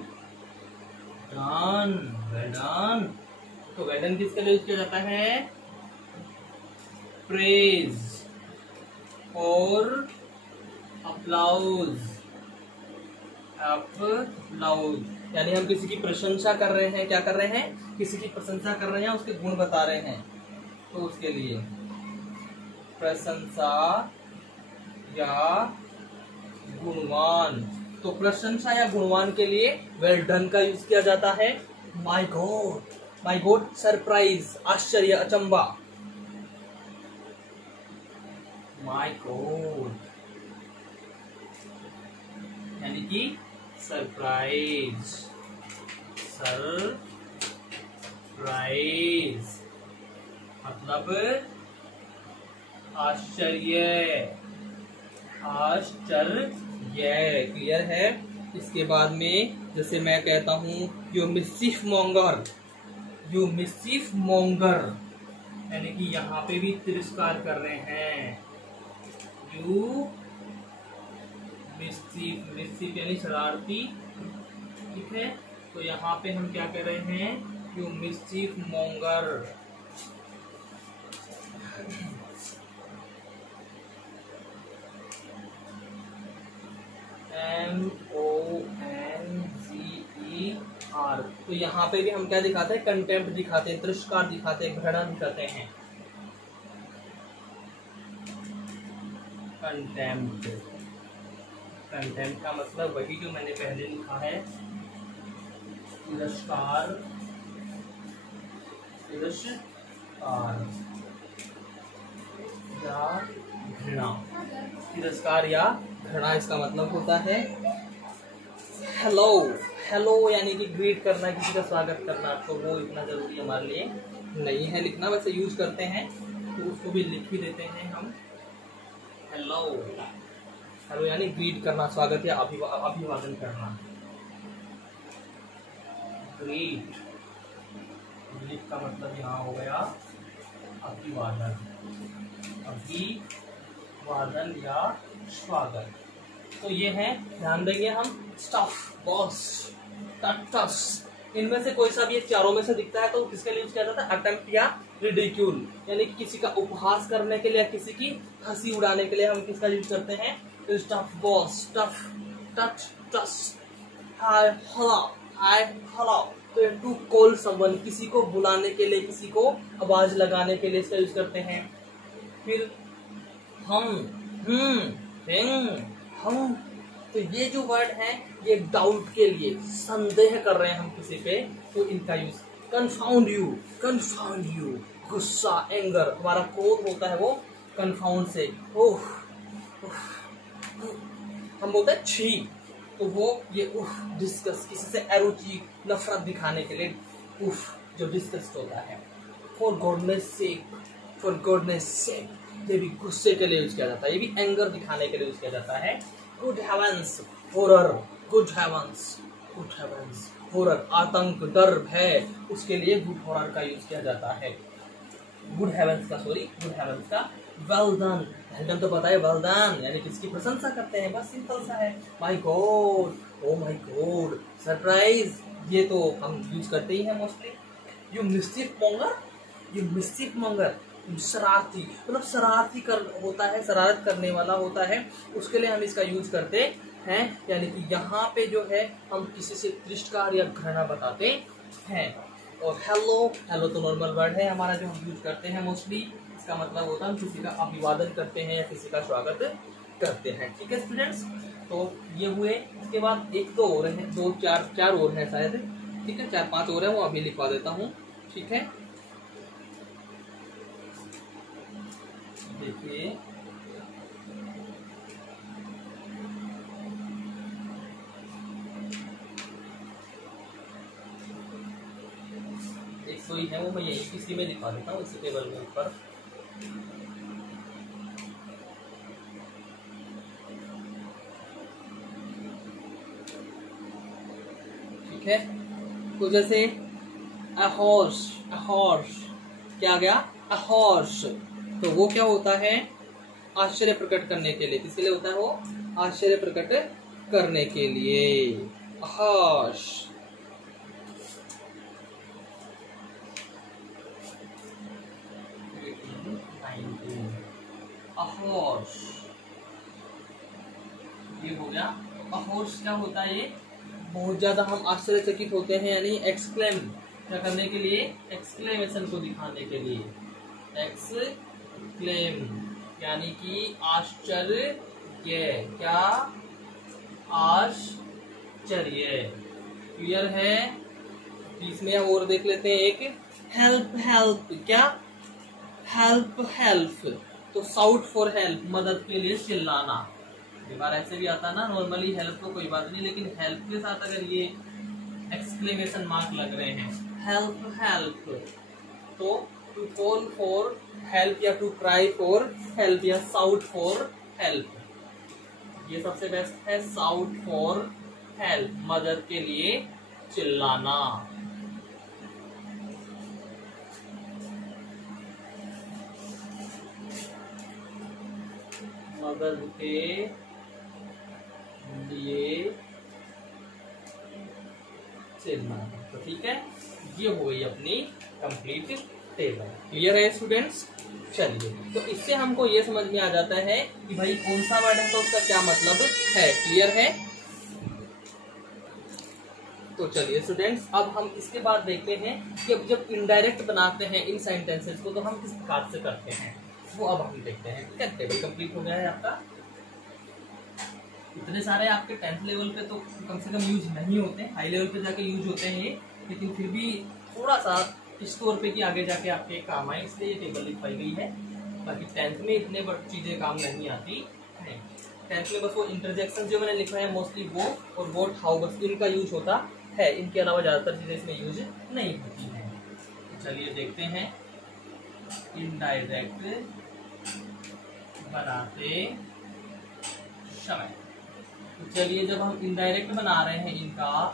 डन, वेल डन, तो वेल डन किसके लिए यूज किया जाता है, प्रेज और अप्लाउज, अप्लाउज, यानी हम किसी की प्रशंसा कर रहे हैं, क्या कर रहे हैं, किसी की प्रशंसा कर रहे हैं, उसके गुण बता रहे हैं, तो उसके लिए प्रशंसा या गुणवान, तो प्रशंसा या गुणवान के लिए वेल डन का यूज किया जाता है। My God, my God surprise, आश्चर्य, अचंबा, माय गॉड, कि सरप्राइज, सरप्राइज मतलब आश्चर्य, आश्चर्य। क्लियर है। इसके बाद में जैसे मैं कहता हूं you mischief monger, you mischief monger यानी कि यहाँ पे भी तिरस्कार कर रहे हैं। यू मिस्चिफ, मिस्चिफ यानी शरारती, ठीक है। तो यहाँ पे हम क्या कर रहे हैं, यू मिस्चिफ मॉन्गर। MONGER। तो यहाँ पे भी हम क्या दिखाते हैं, कंटेम्प्ट दिखाते हैं, तिरस्कार दिखाते हैं, घृणा दिखाते हैं। कंटेम्प्ट, कंटेम्प्ट का मतलब वही जो मैंने पहले लिखा है, तिरस्कार, तिरस्कार या घृणा। तिरस्कार या घृणा इसका मतलब होता है हेलो। हेलो यानी कि ग्रीट करना, किसी का स्वागत करना, तो वो इतना जरूरी हमारे लिए नहीं है लिखना, वैसे यूज करते हैं तो उसको भी लिख भी देते हैं हम। हेलो, हेलो यानी ग्रीट करना, स्वागत या अभिवादन करना। ग्रीट, ग्रीट का मतलब यहाँ हो गया अभिवादन, अभिवादन या स्वागत। तो ये है, ध्यान देंगे हम, स्टफ, बॉस, टस। इनमें से कोई सा भी एक चारों में से दिखता है तो किसके लिए यूज किया जाता है, अटेम्प्ट या रिडिक्यूल, यानी कि किसी का उपहास करने के लिए, किसी की हंसी उड़ाने के लिए हम किसका यूज करते हैं, स्टफ, बॉस, टफ, टच, टस, हाय, हेलो, हाय, हेलो। तो टू कॉल समवन, किसी को बुलाने के लिए, किसी को आवाज लगाने के लिए इसका यूज करते हैं। फिर हम, हम, तो ये जो वर्ड है ये डाउट के लिए, संदेह कर रहे हैं हम किसी पे, तो इनका use. Confound you, confound you, गुस्सा, एंगर, हमारा क्रोध होता है वो कंफाउंड से। ओह, हम बोलते हैं छी, तो वो ये उफ, डिस्कस, किसी से अरुचि, नफरत दिखाने के लिए उफ, जो डिस्कस होता है। For goodness sake, for goodness sake, ये भी गुस्से के लिए यूज किया जाता है, ये भी एंगर दिखाने के लिए यूज किया जाता है। Good heavens, horror, good heavens, good heavens, horror, आतंक, डर, भय, उसके लिए गुड हॉरर का यूज किया जाता है। गुड हेवंस का, सॉरी, गुड हेवंस का। वेल डन, वेल डन तो पता है, वेल डन यानी किसकी प्रशंसा करते हैं, बस सिंपल सा है। My God, oh my God, surprise, ये तो हम यूज करते ही हैं mostly. You mischief monger, you mischief monger, शरारती, मतलब शरारती कर होता है, शरारत करने वाला होता है, उसके लिए हम इसका यूज करते हैं। यानी कि यहाँ पे जो है हम किसी से तिरस्कार या घृणा बताते हैं। और हेलो, हेलो तो नॉर्मल वर्ड है हमारा जो हम यूज करते हैं मोस्टली, इसका मतलब होता है हम किसी का अभिवादन करते हैं या किसी का स्वागत करते हैं। ठीक है स्टूडेंट्स, तो ये हुए। इसके बाद एक तो और है, दो चार और है शायद, ठीक है, 4-5 और है, वो अभी लिखवा देता हूँ। ठीक है, देखिए, एक तो ही है, वो मैं यही किसी में दिखा देता हूँ, इसी टेबल में ऊपर। ठीक है, तो जैसे a horse, क्या आ गया, a horse, तो वो क्या होता है, आश्चर्य प्रकट करने के लिए। किसके लिए होता है वो, आश्चर्य प्रकट करने के लिए। हॉर्स, हॉर्स, ये हो गया। हॉर्स क्या होता है, ये बहुत ज्यादा हम आश्चर्यचकित होते हैं, यानी एक्सक्लेम क्या करने के लिए, एक्सक्लेमेशन को दिखाने के लिए। एक्सक्लेम यानी कि आश्चर्य, क्या, आश्चर्य। क्लियर है। इसमें हम और देख लेते हैं एक, हेल्प, हेल्प, क्या, हेल्प, हेल्प, तो साउट फॉर हेल्प, मदद के लिए चिल्लाना। कई बार ऐसे भी आता ना नॉर्मली हेल्प तो कोई बात नहीं, लेकिन हेल्प के साथ अगर ये एक्सक्लेमेशन मार्क लग रहे हैं, हेल्प हेल्प, तो टू कॉल फॉर हेल्प या टू क्राई फॉर हेल्प या साउट फॉर हेल्प, ये सबसे बेस्ट है। साउट फॉर हेल्प, मदद के लिए चिल्लाना। मदद के लिए चिल्लाना। तो ठीक है, ये हो गई अपनी कंप्लीट टेबल। क्लियर है स्टूडेंट्स? चलिए, तो इससे हमको ये समझ में आ जाता है कि भाई कौन सा वर्ड है तो उसका क्या मतलब है। क्लियर है? तो चलिए स्टूडेंट्स, अब हम इसके बाद देखते हैं कि अब जब इनडायरेक्ट बनाते हैं इन सेंटेंसेस को तो हम किस प्रकार से करते हैं, वो अब हम देखते हैं। ठीक है, टेबल कंप्लीट हो गया है आपका। इतने सारे आपके 10th लेवल पे तो कम से कम यूज नहीं होते, हाई लेवल पे जाके यूज होते हैं ये, लेकिन फिर भी थोड़ा सा स्कोर पे कि आगे जाके आपके काम आए, इसलिए ये टेबल लिखवाई गई है। बाकी 10th में इतने बड़ी चीजें काम नहीं आती है। 10th में बस वो इंटरजेक्शन जो मैंने लिखा है मोस्टली वो और वोट हाउ, बस इनका यूज होता है। इनके अलावा ज्यादातर चीजें इसमें यूज नहीं होती है। चलिए देखते हैं इनडायरेक्ट बनाते समय। तो चलिए, जब हम इनडायरेक्ट बना रहे हैं इनका,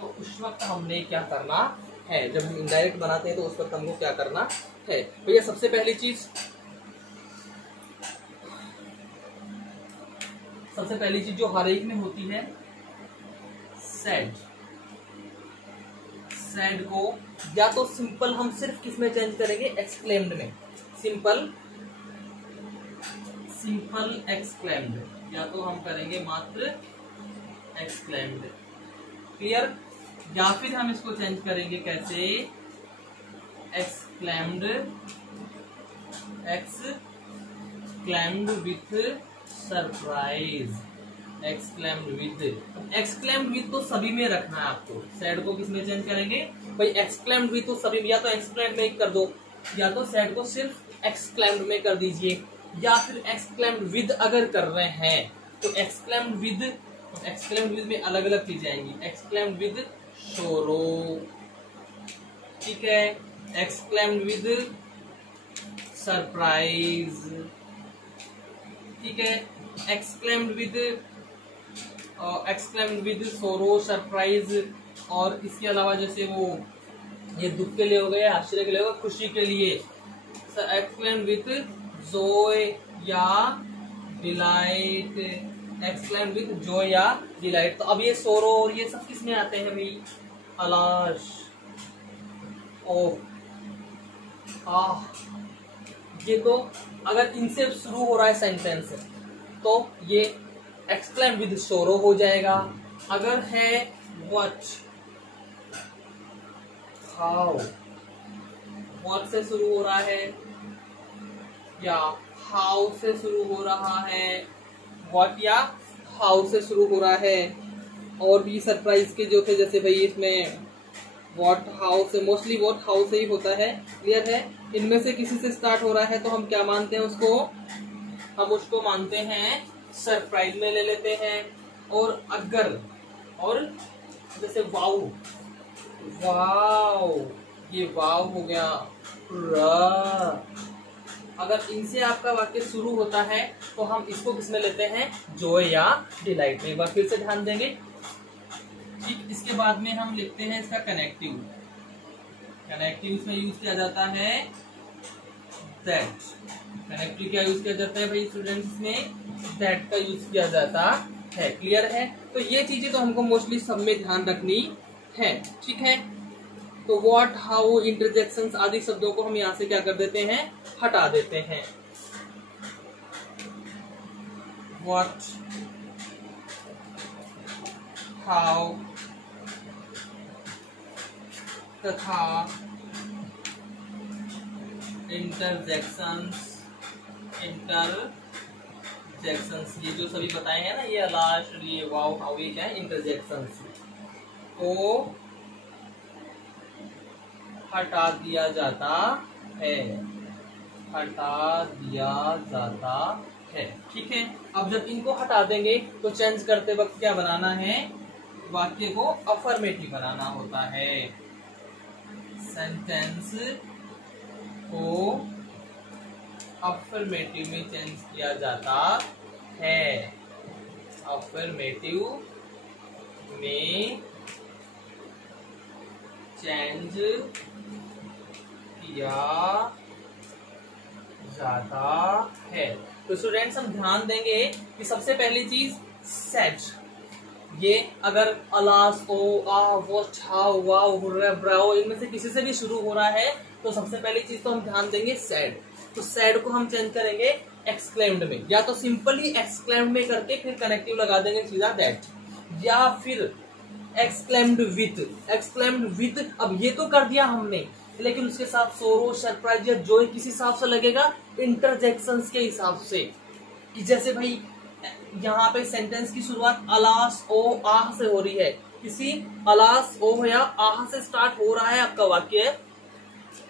तो उस वक्त हमने क्या करना है। जब हम इनडायरेक्ट बनाते हैं तो उस वक्त हमको क्या करना है। भैया सबसे पहली चीज जो हर एक में होती है, सेड। सेड को या तो सिंपल हम सिर्फ किसमें चेंज करेंगे, एक्सक्लेम्ड में। सिंपल एक्सक्लेम्ड, या तो हम करेंगे मात्र एक्सक्लेम्ड। क्लियर? या फिर हम इसको चेंज करेंगे कैसे, exclaimed with surprise. Exclaimed with तो सभी में रखना है आपको। सैड को किसमें चेंज करेंगे भाई, एक्सक्लेम्ड विथ तो सभी में, या तो एक्सक्लेम्ड में कर दो, या तो सैड को सिर्फ एक्सक्लेम्ड में कर दीजिए, या फिर एक्सक्लेम्ड विद अगर कर रहे हैं तो एक्सक्लेम्ड विद में अलग अलग चीजें आएंगी। एक्सक्लेम्ड विद सोरो, ठीक है, एक्सक्लेम्ड विद सरप्राइज, ठीक है, एक्सक्लेम्ड विद सोरो, सरप्राइज। और इसके अलावा जैसे वो ये दुख के लिए हो गया, आश्चर्य के लिए हो गया, खुशी के लिए एक्सक्लेम्ड विद जोय या डिलाइट, एक्सक्लेम्ड विद जॉय या डिलाइट। तो अब ये सोरो और ये सब किस में आते हैं भाई, अलाश, ओ, आह। ये तो अगर इनसे शुरू हो रहा है सेंटेंस तो ये एक्सक्लेम विद सोरो हो जाएगा। अगर है व्हाट, हाउ, व्हाट से शुरू हो रहा है या हाउ से शुरू हो रहा है, व्हाट या हाउ से शुरू हो रहा है। और भी सरप्राइज के जो थे, जैसे भाई इसमें व्हाट हाउ से, मोस्टली व्हाट हाउ से ही होता है। क्लियर है? इनमें से किसी से स्टार्ट हो रहा है तो हम क्या मानते हैं उसको, हम उसको मानते हैं सरप्राइज में ले लेते हैं। और अगर, और जैसे वाओ, वाओ, ये वाओ हो गया, अगर इनसे आपका वाक्य शुरू होता है तो हम इसको किसमें लेते हैं, जॉय या डिलाइट में। एक बार फिर से ध्यान देंगे। ठीक, इसके बाद में हम लिखते हैं इसका कनेक्टिव। कनेक्टिव इसमें यूज किया जाता है दैट। कनेक्टिव क्या यूज किया जाता है भाई स्टूडेंट्स में, दैट का यूज किया जाता है। क्लियर है? तो ये चीजें तो हमको मोस्टली सब में ध्यान रखनी है। ठीक है, तो व्हाट, हाउ, इंटरजेक्शंस आदि शब्दों को हम यहाँ से क्या कर देते हैं, हटा देते हैं। व्हाट, हाउ तथा इंटरजेक्शंस, ये जो सभी बताए हैं ना, ये अलाश, ये वाओ, हाउ, ये क्या है, इंटरजेक्शंस को हटा दिया जाता है, हटा दिया जाता है। ठीक है, अब जब इनको हटा देंगे तो चेंज करते वक्त क्या बनाना है, वाक्य को अफर्मेटिव बनाना होता है। सेंटेंस को अफर्मेटिव में चेंज किया जाता है। अफर्मेटिव में चेंज किया जाता है। तो स्टूडेंट्स हम ध्यान देंगे कि सबसे पहली चीज सेड, ये अगर अलास ओ आ वो छाओ वाओ हुर्रा ब्राओ इनमें से किसी से भी शुरू हो रहा है तो सबसे पहली चीज तो हम ध्यान देंगे सैड। तो सैड को हम चेंज करेंगे एक्सक्लेम्ड में, या तो सिंपली एक्सक्लेम्ड में करके फिर कनेक्टिव लगा देंगे सीधा दैट, या फिर एक्सक्लेम्ड विथ। एक्सक्लेम्ड विथ अब ये तो कर दिया हमने, लेकिन उसके साथ सोरो सरप्राइज या जॉय किस हिसाब से लगेगा, इंटरजेक्शंस के हिसाब से। कि जैसे भाई यहाँ पे सेंटेंस की शुरुआत अलास ओ आह से हो रही है, किसी अलास ओ या आह से स्टार्ट हो रहा है आपका वाक्य,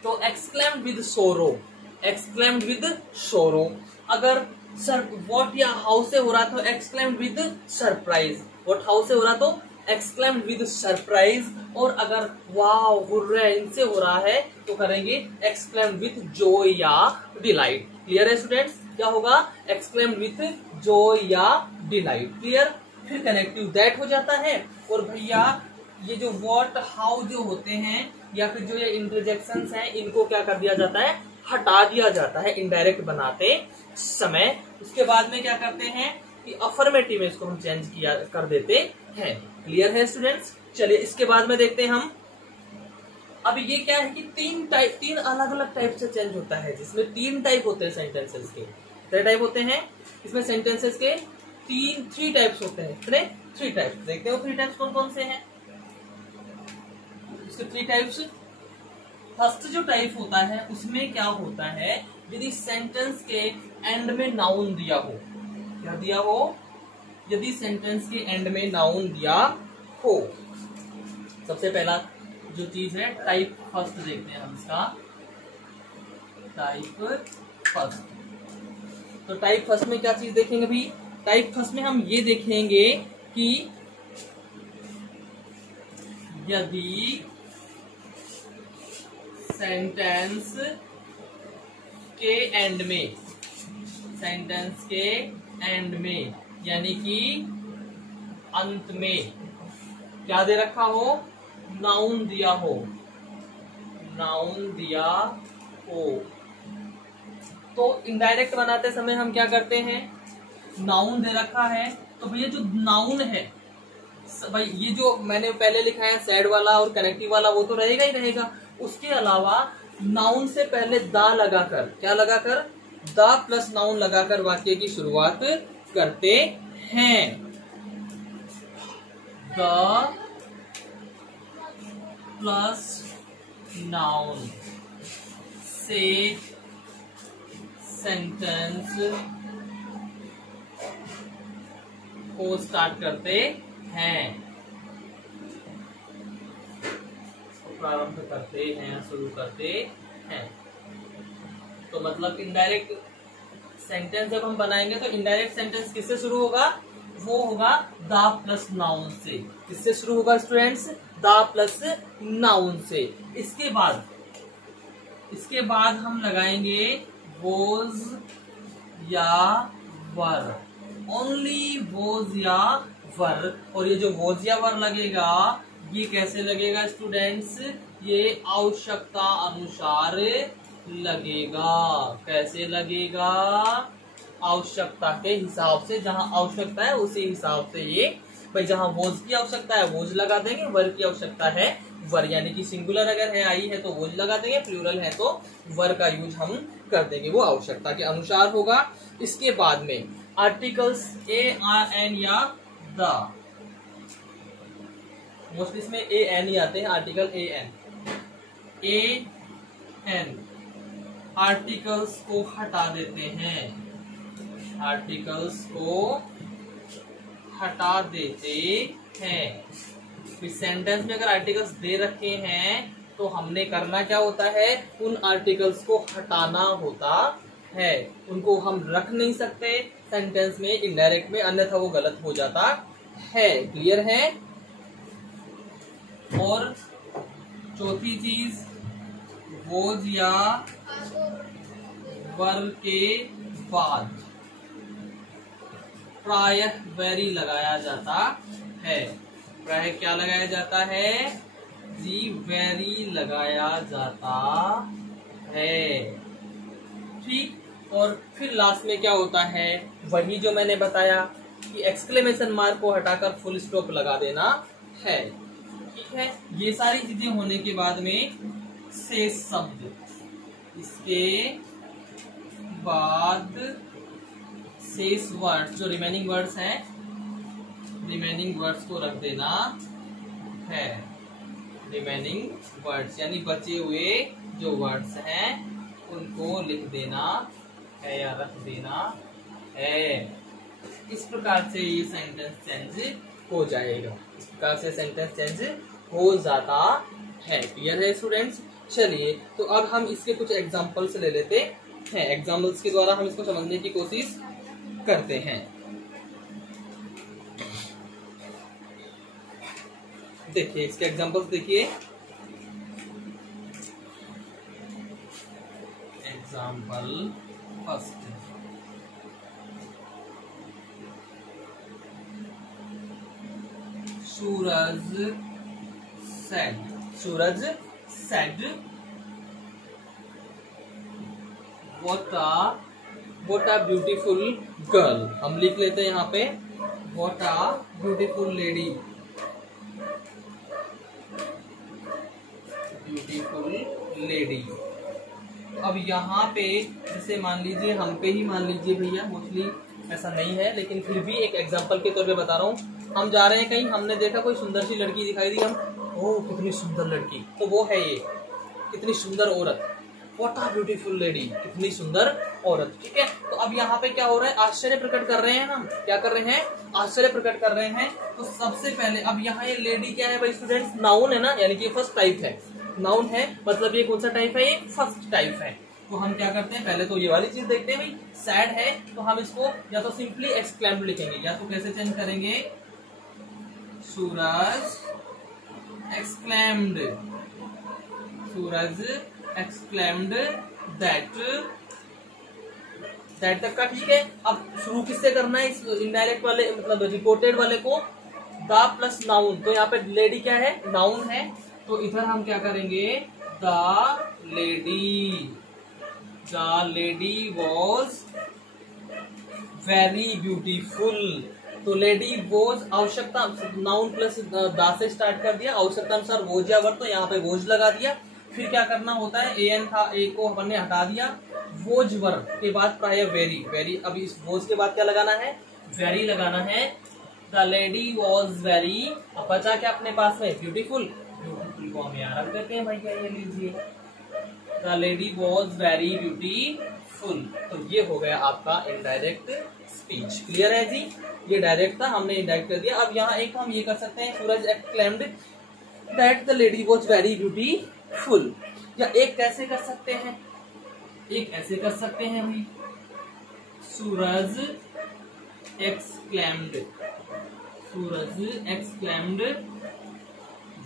तो एक्सक्लेम्ड विद सोरो, एक्सक्लेम्ड विद सोरो। अगर सर व्हाट या हाउ से हो रहा तो exclaimed with surprise, what how से हो रहा तो एक्सक्लेम्ड विद सरप्राइज। और अगर वाव हुर्रे इनसे हो रहा है तो करेंगे एक्सक्लेम्ड विद जॉय या डिलाइट। क्लियर है स्टूडेंट्स, क्या होगा, एक्सक्लेम्ड विद जॉय या डिलाइट। क्लियर, फिर कनेक्टिव दैट हो जाता है। और भैया ये जो व्हाट हाउ जो होते हैं या फिर जो ये इंटरजेक्शंस हैं इनको क्या कर दिया जाता है, हटा दिया जाता है इनडायरेक्ट बनाते समय। उसके बाद में क्या करते हैं कि अफर्मेटिव में इसको हम चेंज किया कर देते हैं। क्लियर है स्टूडेंट्स, चलिए इसके बाद में देखते हैं हम। अब ये क्या है कि तीन अलग अलग टाइप से चेंज होता है, जिसमें 3 टाइप होते हैं सेंटेंसेस के। कितने टाइप होते हैं इसमें सेंटेंसेस के, 3 टाइप्स होते हैं। कितने, 3 टाइप्स। देखते हो 3 टाइप्स कौन कौन से हैं इसके 3 टाइप्स। फर्स्ट जो टाइप होता है उसमें क्या होता है, यदि सेंटेंस के एंड में नाउन दिया हो, क्या दिया हो, यदि सेंटेंस के एंड में नाउन दिया हो। सबसे पहला जो चीज है टाइप फर्स्ट देखते हैं हम इसका, टाइप फर्स्ट। तो टाइप फर्स्ट में क्या चीज देखेंगे भी, टाइप फर्स्ट में हम ये देखेंगे कि यदि सेंटेंस के एंड में, सेंटेंस के एंड में यानी कि अंत में क्या दे रखा हो, नाउन दिया हो, नाउन दिया हो। तो इनडायरेक्ट बनाते समय हम क्या करते हैं, नाउन दे रखा है तो भैया जो नाउन है भाई, ये जो मैंने पहले लिखा है सैड वाला और कनेक्टिव वाला वो तो रहेगा ही रहेगा। उसके अलावा नाउन से पहले दा लगाकर, क्या लगाकर, दा प्लस नाउन लगाकर वाक्य की शुरुआत करते हैं। द प्लस नाउन से सेंटेंस को स्टार्ट करते हैं, प्रारंभ करते हैं, शुरू करते हैं। तो मतलब इनडायरेक्ट सेंटेंस जब हम बनाएंगे तो इनडायरेक्ट सेंटेंस किससे शुरू होगा, वो होगा दा प्लस नाउन से। किससे शुरू होगा स्टूडेंट्स, दा प्लस नाउन से। इसके बाद हम लगाएंगे वोज या वर, ओनली वोज या वर। और ये जो वोज या वर लगेगा ये कैसे लगेगा स्टूडेंट्स, ये आवश्यकता अनुसार लगेगा। कैसे लगेगा, आवश्यकता के हिसाब से, जहां आवश्यकता है उसी हिसाब से। ये भाई जहां वोज की आवश्यकता है वोज लगा देंगे, वर की आवश्यकता है वर, यानी कि सिंगुलर अगर है आई है तो वोज लगा देंगे, प्लूरल है तो वर का यूज हम कर देंगे, वो आवश्यकता के अनुसार होगा। इसके बाद में आर्टिकल्स ए एन या द, मोस्टली इसमें ए एन ही आते हैं, आर्टिकल ए एन आर्टिकल्स को हटा देते हैं, आर्टिकल्स को हटा देते हैं। इस सेंटेंस में अगर आर्टिकल्स दे रखे हैं तो हमने करना क्या होता है, उन आर्टिकल्स को हटाना होता है उनको हम रख नहीं सकते सेंटेंस में इनडायरेक्ट में, अन्यथा वो गलत हो जाता है। क्लियर है? और चौथी चीज, वोज या वर के बाद प्रायः वेरी लगाया जाता है। प्रायः क्या लगाया जाता है जी? वेरी लगाया जाता है। ठीक। और फिर लास्ट में क्या होता है, वही जो मैंने बताया कि एक्सक्लेमेशन मार्क को हटाकर फुल स्टॉप लगा देना है। ठीक है। ये सारी चीजें होने के बाद में शेष शब्द, इसके बाद शेष वर्ड्स जो रिमेनिंग वर्ड्स हैं, रिमेनिंग वर्ड्स को रख देना है। रिमेनिंग वर्ड्स यानी बचे हुए जो वर्ड्स हैं उनको लिख देना है या रख देना है। इस प्रकार से ये सेंटेंस चेंज हो जाएगा। इस प्रकार से सेंटेंस चेंज हो जाता है। क्लियर है स्टूडेंट्स? चलिए तो अब हम इसके कुछ एग्जांपल्स ले लेते हैं। एग्जांपल्स के द्वारा हम इसको समझने की कोशिश करते हैं। देखिए इसके एग्जांपल्स देखिए। Example first, Suraj said, Suraj said what a beautiful girl। हम लिख लेते हैं यहाँ पे what a beautiful lady, beautiful lady. अब यहाँ पे जैसे मान लीजिए, हम पे ही मान लीजिए भैया, मोस्टली ऐसा नहीं है लेकिन फिर भी एक एग्जांपल के तौर पे बता रहा हूँ। हम जा रहे हैं कहीं, हमने देखा कोई सुंदर सी लड़की दिखाई दी, हम ओह कितनी सुंदर लड़की, तो वो है ये कितनी सुंदर औरत, व्हाट अ ब्यूटीफुल लेडी, कितनी सुंदर औरत। ठीक है। तो अब यहाँ पे क्या हो रहा है, आश्चर्य प्रकट कर रहे हैं हम। क्या कर रहे हैं? आश्चर्य प्रकट कर रहे हैं। तो सबसे पहले अब यहाँ ये लेडी क्या है भाई स्टूडेंट्स? नाउन है ना, यानी कि फर्स्ट टाइप है। नाउन है मतलब ये कौन सा टाइप है? ये फर्स्ट टाइप है। तो हम क्या करते हैं, पहले तो ये वाली चीज देखते हैं भाई, सैड है तो हम इसको या तो सिंपली एक्सक्लेम्ड लिखेंगे, या तो कैसे चेंज करेंगे, सूरज एक्सक्लेम्ड, सूरज एक्सक्लेम्ड दैट तक का। ठीक है। अब शुरू किससे करना है? इस इनडायरेक्ट वाले मतलब रिपोर्टेड वाले को द प्लस नाउन। तो यहाँ पे लेडी क्या है? नाउन है। तो इधर हम क्या करेंगे, the lady was very beautiful. तो लेडी वॉज आवश्यकता, नाउन प्लस द से स्टार्ट कर दिया, आवश्यकता अनुसार वोज या वर, तो यहाँ पे वोज लगा दिया। फिर क्या करना होता है, ए एन था, ए को हमने हटा दिया, वोज वर के बाद प्राय वेरी, वेरी, अब इस वोज के बाद क्या लगाना है, वेरी लगाना है। द लेडी वॉज वेरी, अब बचा क्या अपने पास में, ब्यूटीफुल, ब्यूटीफुल को हम यहाँ रख देते हैं भाई, क्या ये लीजिए, the lady was very beautiful. तो ये हो गया आपका इनडायरेक्ट स्पीच। क्लियर है जी? ये डायरेक्ट था, हमने इनडायरेक्ट कर दिया। अब यहाँ एक हम ये कर सकते हैं, Suraj exclaimed that the lady was very beautiful. या एक कैसे कर सकते हैं, एक ऐसे कर सकते हैं भाई, Suraj exclaimed, Suraj exclaimed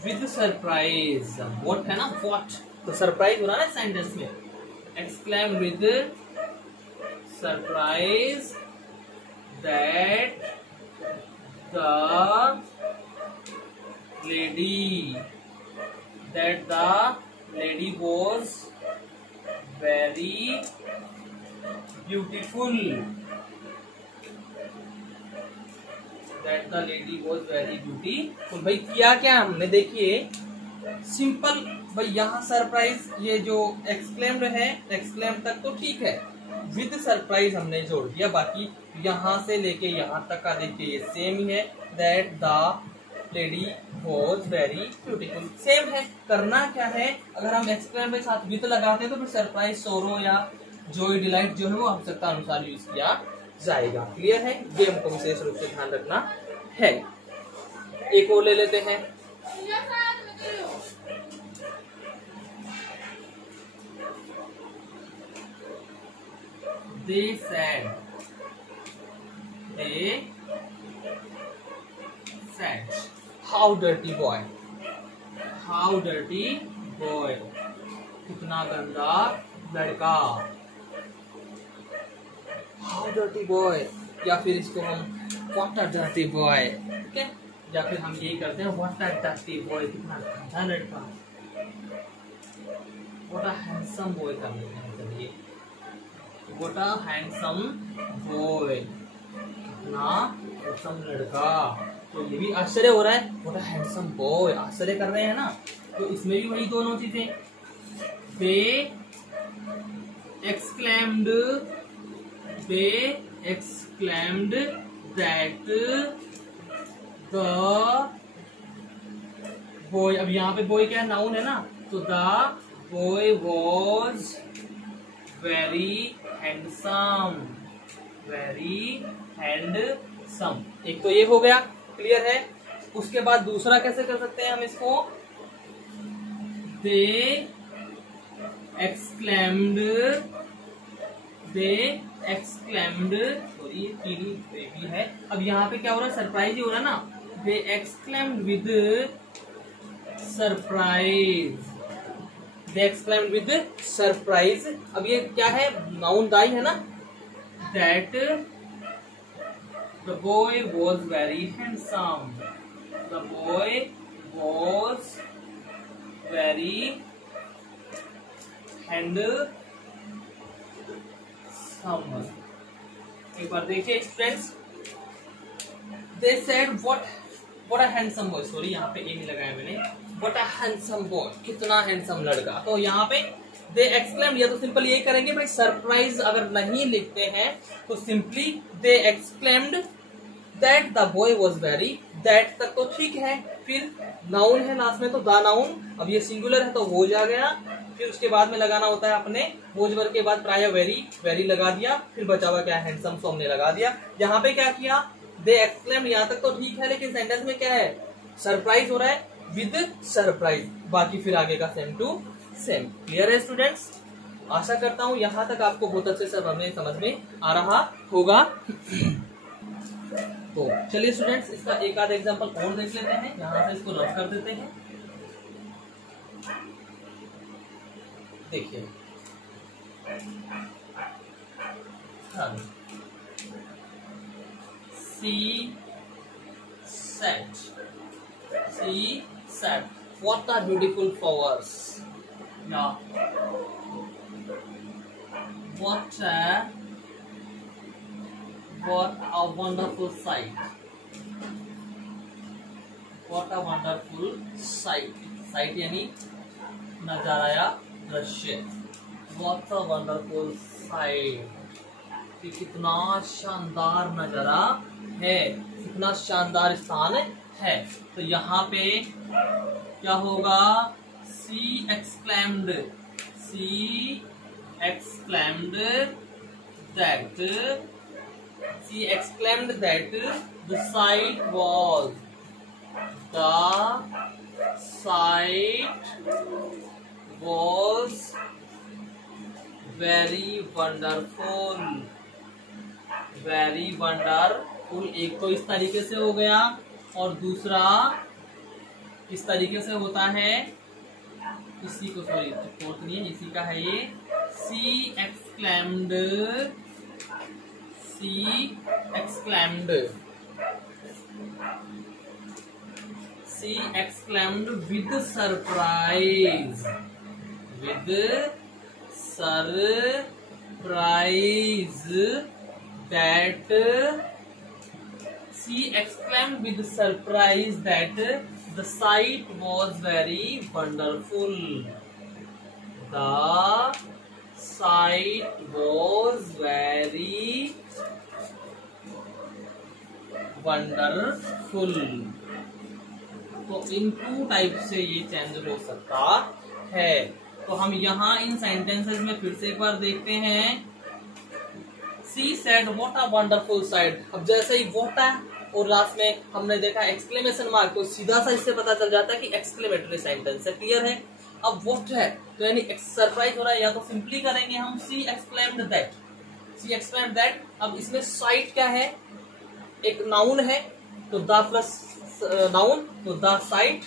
with surprise. What है ना, व्हाट, तो सरप्राइज हो रहा है ना सेंटेंस में, exclaim with surprise that the lady was very beautiful, that the lady was very beautiful। भाई किया क्या हमने, देखिए सिंपल भाई, यहाँ सरप्राइज, ये जो एक्सक्लेम्ड है, एक्सक्लेम्ड तक तो ठीक है, विद सरप्राइज हमने जोड़ दिया, बाकी यहाँ से लेके यहाँ तक का देखिए ये सेम ही है, that the lady was very beautiful, same है। करना क्या है, अगर हम एक्सक्लेम के साथ विद लगाते हैं तो फिर सरप्राइज, सोरो या जॉय, डिलाइट जो है वो आवश्यकता अनुसार यूज किया जाएगा। क्लियर है? ये हमको विशेष रूप से ध्यान रखना है। एक और ले लेते हैं, they said how dirty boy, कितना गंदा लड़का, how dirty boy, या फिर इसको हम what a dirty boy, ठीक है, या फिर हम यही करते हैं what a dirty boy, कितना गंदा लड़का, what a handsome boy कर लेते हैं, चलिए what a handsome boy, कितना हैंडसम लड़का, तो ये भी आश्चर्य हो रहा है, what a handsome boy, आश्चर्य कर रहे हैं ना, तो इसमें भी वही दोनों चीजें, they exclaimed that the boy, अब यहाँ पे boy क्या नाउन है ना, तो the boy was very handsome, एक तो ये हो गया, क्लियर है। उसके बाद दूसरा कैसे कर सकते हैं हम इसको, they exclaimed, सॉरी टीडी है, अब यहाँ पे क्या हो रहा है, सरप्राइज ही हो रहा है ना, they exclaimed with surprise, अब ये क्या है, नाउन दाई है ना, that the boy was very handsome, एक बार देखिए students, they said what a handsome boy, sorry यहाँ पे ए नहीं लगाया मैंने, what a handsome boy, कितना हैंडसम लड़का, तो यहाँ पे they exclaimed, या तो सिंपल यही करेंगे भाई, सरप्राइज अगर नहीं लिखते हैं तो simply they exclaimed that the boy was very, that तक तो ठीक है, फिर नाउन है लास्ट में तो द नाउन, अब ये सिंगुलर है तो वोज आ गया, फिर उसके बाद में लगाना होता है अपने, वोज वर्ग के बाद प्राय वेरी लगा दिया, फिर बचा हुआ क्या, हैंडसम, सो हमने लगा दिया। यहाँ पे क्या किया, दे एक्सक्लेम्ड, यहाँ तक तो ठीक है, लेकिन सेंटेंस में क्या है, सरप्राइज हो रहा है विद सरप्राइज, बाकी फिर आगे का सेम टू सेम। क्लियर है स्टूडेंट्स, आशा करता हूँ यहाँ तक आपको बहुत अच्छे से समझ में आ रहा होगा। तो चलिए स्टूडेंट्स, इसका एक आध एग्जांपल और देख लेते हैं, यहाँ से इसको रफ कर देते हैं। देखिए she said what are beautiful flowers, yeah, what a wonderful sight, sight यानी नजारा या दृश्य, what a wonderful sight, कि कितना शानदार नजारा है, कितना शानदार स्थान है। तो यहाँ पे क्या होगा, she exclaimed that the sight was very wonderful, एक तो इस तरीके से हो गया, और दूसरा इस तरीके से होता है, इसी को, सॉरी फोर्थ नहीं है, इसी का है ये, she exclaimed with surprise, that the sight was very wonderful, the sight was very wonderful। तो इन टू टाइप से ये चेंज हो सकता है। तो हम यहाँ इन सेंटेंसेस में फिर से एक बार देखते हैं, she said what a wonderful sight, अब जैसे ही what a और लास्ट में हमने देखा एक्सक्लेमेशन मार्क, तो सीधा सा इससे पता चल जाता है कि एक्सक्लेमेटरी सेंटेंस है। क्लियर है। अब व्हाट है तो यानी सरप्राइज हो रहा है, या तो सिंपली करेंगे हम she exclaimed that, she explain that. अब इसमें साइट क्या है, एक नाउन है तो द प्लस नाउन, तो द साइट,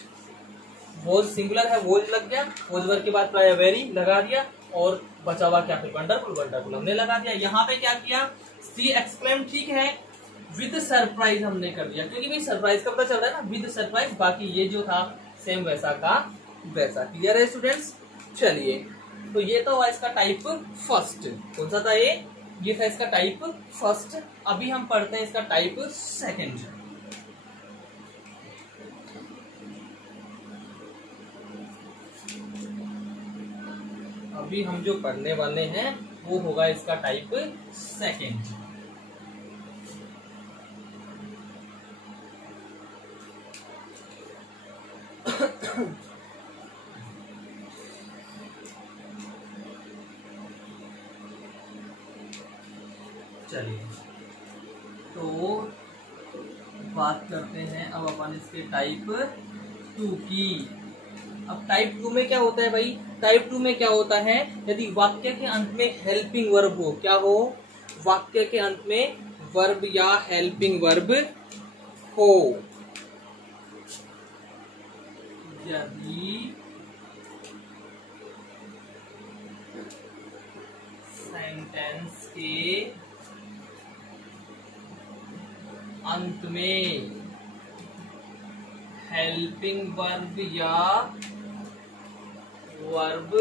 वॉज सिंगुलर है, वॉज लग गया, वॉज वर्ग के बाद प्राय वेरी लगा दिया, और बचा हुआ क्या, फिर वंडरफुल, वंडरफुल हमने लगा दिया। यहाँ पे क्या किया, सी एक्सप्लेन, ठीक है, विद सरप्राइज हमने कर दिया, क्योंकि भाई सरप्राइज का पता चल रहा है ना, विद सरप्राइज, बाकी ये जो था सेम वैसा का वैसा। क्लियर है स्टूडेंट्स? चलिए, तो ये तो हुआ इसका टाइप फर्स्ट। कौन सा था ये था इसका टाइप फर्स्ट। अभी हम पढ़ते हैं इसका टाइप सेकंड। अभी हम जो पढ़ने वाले हैं वो होगा इसका टाइप सेकंड। चलिए, तो बात करते हैं अब अपन इसके टाइप 2 की। अब टाइप 2 में क्या होता है भाई, टाइप 2 में क्या होता है, यदि वाक्य के अंत में हेल्पिंग वर्ब हो, क्या हो, वाक्य के अंत में वर्ब या हेल्पिंग वर्ब हो, यदि सेंटेंस के अंत में हेल्पिंग वर्ब या वर्ब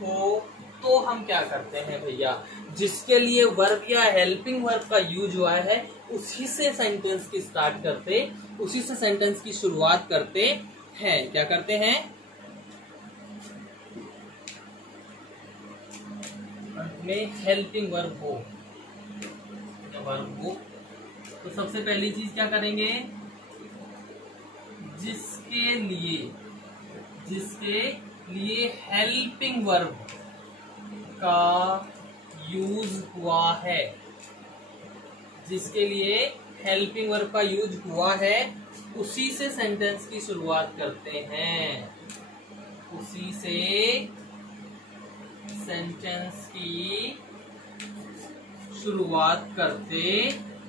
हो, तो हम क्या करते हैं भैया, जिसके लिए वर्ब या हेल्पिंग वर्ब का यूज हुआ है उसी से सेंटेंस की स्टार्ट करते, उसी से सेंटेंस की शुरुआत करते हैं। क्या करते हैं, अंत में हेल्पिंग वर्ब हो, वर्ब हो, तो सबसे पहली चीज क्या करेंगे, जिसके लिए हेल्पिंग वर्ब का यूज हुआ है, जिसके लिए हेल्पिंग वर्ब का यूज हुआ है उसी से सेंटेंस की शुरुआत करते हैं, उसी से सेंटेंस की शुरुआत करते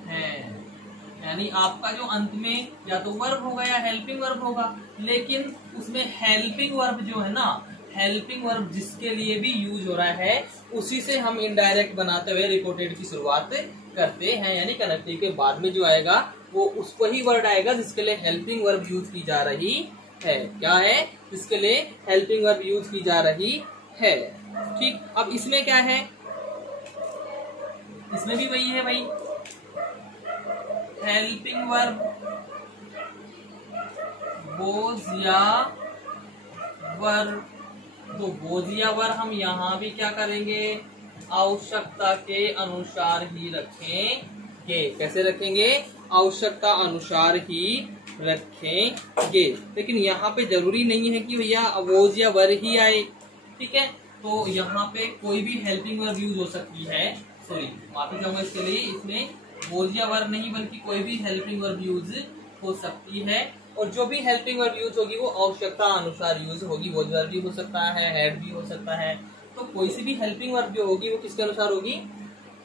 हैं। यानी आपका जो अंत में या तो वर्ब होगा या हेल्पिंग वर्ब होगा, लेकिन उसमें हेल्पिंग वर्ब जो है ना, हेल्पिंग वर्ब जिसके लिए भी यूज हो रहा है उसी से हम इनडायरेक्ट बनाते हुए रिपोर्टेड की शुरुआत करते हैं। यानी कनेक्टिव के बाद में जो आएगा वो उसको ही वर्ड आएगा जिसके लिए हेल्पिंग वर्ब यूज की जा रही है। क्या है, जिसके लिए हेल्पिंग वर्ब यूज की जा रही है। ठीक, अब इसमें क्या है, इसमें भी वही है भाई, हेल्पिंग वर्ब बोझ या वर, तो बोझ या वर हम यहाँ भी क्या करेंगे, आवश्यकता के अनुसार ही रखेंगे। कैसे रखेंगे, आवश्यकता अनुसार ही रखेंगे, लेकिन यहाँ पे जरूरी नहीं है कि भैया बोझ या वर ही आए। ठीक है, तो यहाँ पे कोई भी हेल्पिंग वर्ब यूज हो सकती है, सॉरी माफी चाहूंगा इसके लिए, इसमें बोझ या वर्ब नहीं बल्कि कोई भी हेल्पिंग वर्ब यूज हो सकती है, और जो भी हेल्पिंग वर्ब यूज होगी वो आवश्यकता अनुसार यूज होगी। बोझ वर्ब भी हो सकता है, हेड भी हो सकता है, तो कोई सी भी हेल्पिंग वर्ब जो होगी वो किसके अनुसार होगी,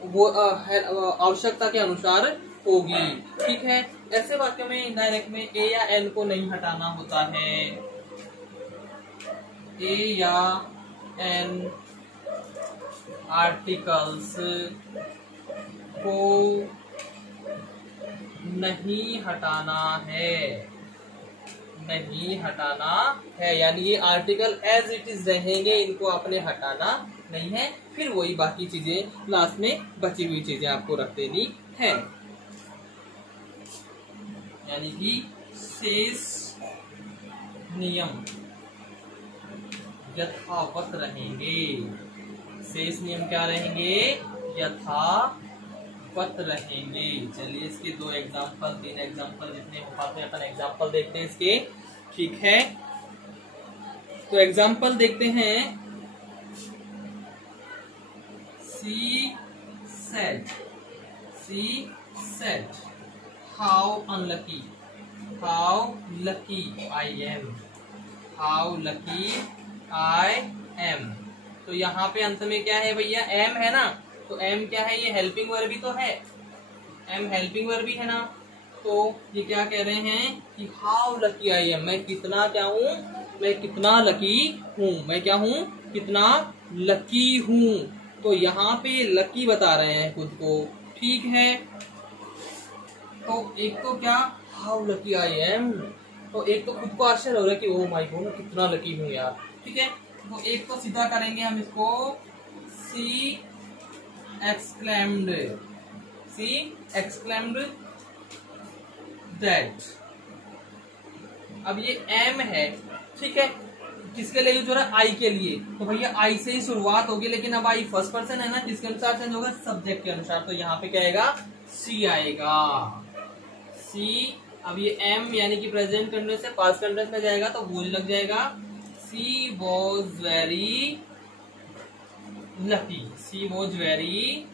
वो आवश्यकता के अनुसार होगी। ठीक है, ऐसे वाक्य में इनडायरेक्ट में ए या एन को नहीं हटाना होता है, ए या एन आर्टिकल्स को नहीं हटाना है, नहीं हटाना है, यानी ये आर्टिकल एज इट इज रहेंगे, इनको आपने हटाना नहीं है। फिर वही बाकी चीजें लास्ट में बची हुई चीजें आपको रख देनी है, यानी कि शेष नियम यथावत रहेंगे। शेष नियम क्या रहेंगे, यथावत रहेंगे। चलिए इसके 2 एग्जाम्पल 3 एग्जाम्पल जितने हो पाते हैं अपन एग्जाम्पल देखते हैं इसके। ठीक है, तो एग्जाम्पल देखते हैं। सी said how unlucky, how lucky I M, how lucky I am. तो यहाँ पे अंत में क्या है भैया, एम है ना, तो एम क्या है, ये हेल्पिंग वर्ब ही तो है, एम हेल्पिंग वर्ब भी है ना। तो ये क्या कह रहे हैं कि हाउ लकी आई एम, मैं कितना क्या हूँ, मैं कितना लकी हूँ, मैं क्या हूँ, कितना लकी हूँ। तो यहाँ पे लकी बता रहे हैं खुद को, ठीक है। तो एक तो क्या हाउ लकी आई एम, तो एक तो खुद को आश्चर्य हो रहा है कि ओ माय गॉड मैं कितना लकी हूँ यार, ठीक है। तो एक तो सीधा करेंगे हम इसको सी एक्सक्लेम्ड, सी एक्सक्लेम्ड दैट। अब ये एम है, ठीक है, किसके लिए यूज हो रहा है, आई के लिए, तो भैया आई से ही शुरुआत होगी, लेकिन अब आई फर्स्ट पर्सन है ना, किसके अनुसार चेंज होगा, सब्जेक्ट के अनुसार। तो यहाँ पे क्या आएगा, सी आएगा, सी। अब ये एम यानी कि प्रेजेंट कंटिन्यूअस से पास्ट कंटिन्यूअस में जाएगा तो वोज लग जाएगा, she was very lucky, she was very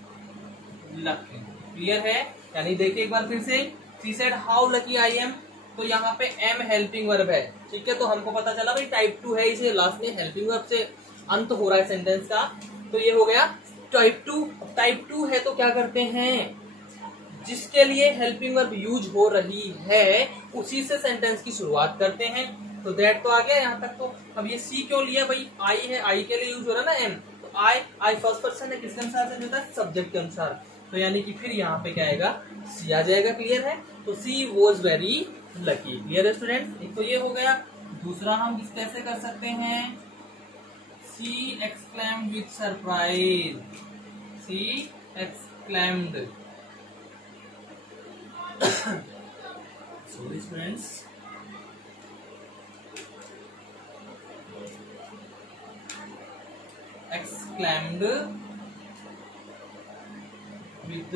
lucky. Clear है, यानी देखिए एक बार फिर से, she said how lucky I am, तो यहाँ पे एम हेल्पिंग वर्ब है, ठीक है। तो हमको पता चला भाई टाइप 2 है, इसे लास्ट में हेल्पिंग वर्ब से अंत हो रहा है सेंटेंस का, तो ये हो गया टाइप 2। टाइप 2 है तो क्या करते हैं, जिसके लिए हेल्पिंग वर्ब यूज हो रही है उसी से सेंटेंस की शुरुआत करते हैं। तो दैट तो आ गया यहाँ तक। तो अब ये सी क्यों लिया भाई, आई है, आई के लिए यूज हो रहा है ना एम, तो आई फर्स्ट पर्सन है, किसके अनुसार से होता है, सब्जेक्ट के अनुसार। तो यानी कि फिर यहाँ पे क्या आएगा, सी आ जाएगा। क्लियर है, तो सी वॉज वेरी लकी। क्लियर है स्टूडेंट, एक तो ये हो गया। दूसरा हम इस कैसे कर सकते हैं, she exclaimed with surprise, she exclaimed sorry friends, exclaimed with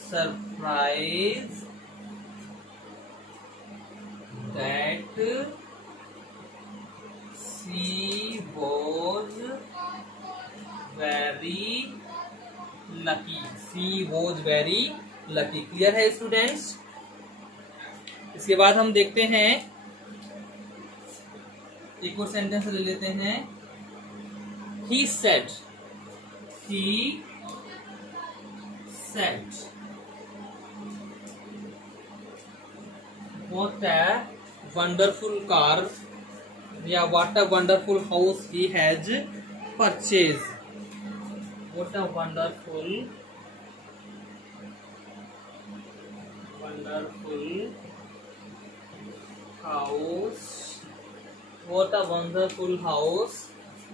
surprise that she was very lucky, she was very lucky. Clear है स्टूडेंट्स। इसके बाद हम देखते हैं एक और सेंटेंस ले लेते हैं, he said, he said what a wonderful car या what a wonderful house he has purchased, what a wonderful house, what a wonderful house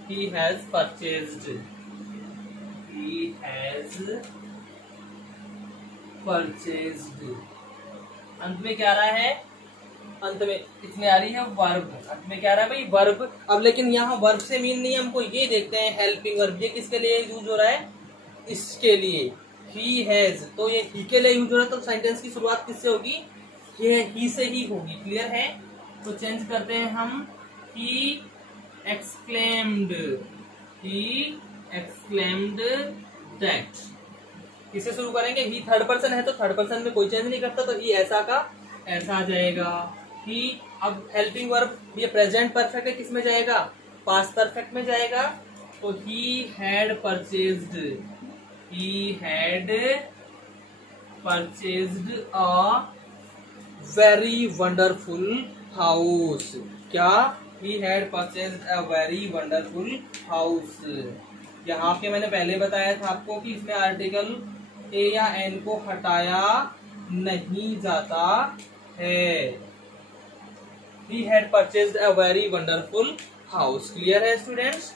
he has purchased, he has purchased। अंत में क्या आ रहा है, अंत में इसमें आ रही है वर्ब, अंत में क्या आ रहा है भाई, वर्ब। अब लेकिन यहाँ वर्ब से मीन नहीं, हमको ये देखते हैं हेल्पिंग वर्ब, ये किसके लिए यूज हो रहा है, इसके लिए, he has, तो ये he के लिए यूज हो रहा है, तो सेंटेंस की शुरुआत किससे होगी, ये he से ही होगी। क्लियर है, तो चेंज करते हैं हम, he exclaimed, he exclaimed that। किससे शुरू करेंगे, he थर्ड पर्सन है तो थर्ड पर्सन में कोई चेंज नहीं करता, तो he ऐसा का ऐसा आ जाएगा। he, अब हेल्पिंग वर्ब ये प्रेजेंट परफेक्ट है, किसमें जाएगा, पास्ट परफेक्ट में जाएगा, तो he had purchased, he had purchased a very wonderful house। क्या, he had purchased a very wonderful house। यहाँ पे मैंने पहले बताया था आपको कि इसमें आर्टिकल ए या एन को हटाया नहीं जाता है। he had purchased a very wonderful house। Clear है स्टूडेंट्स,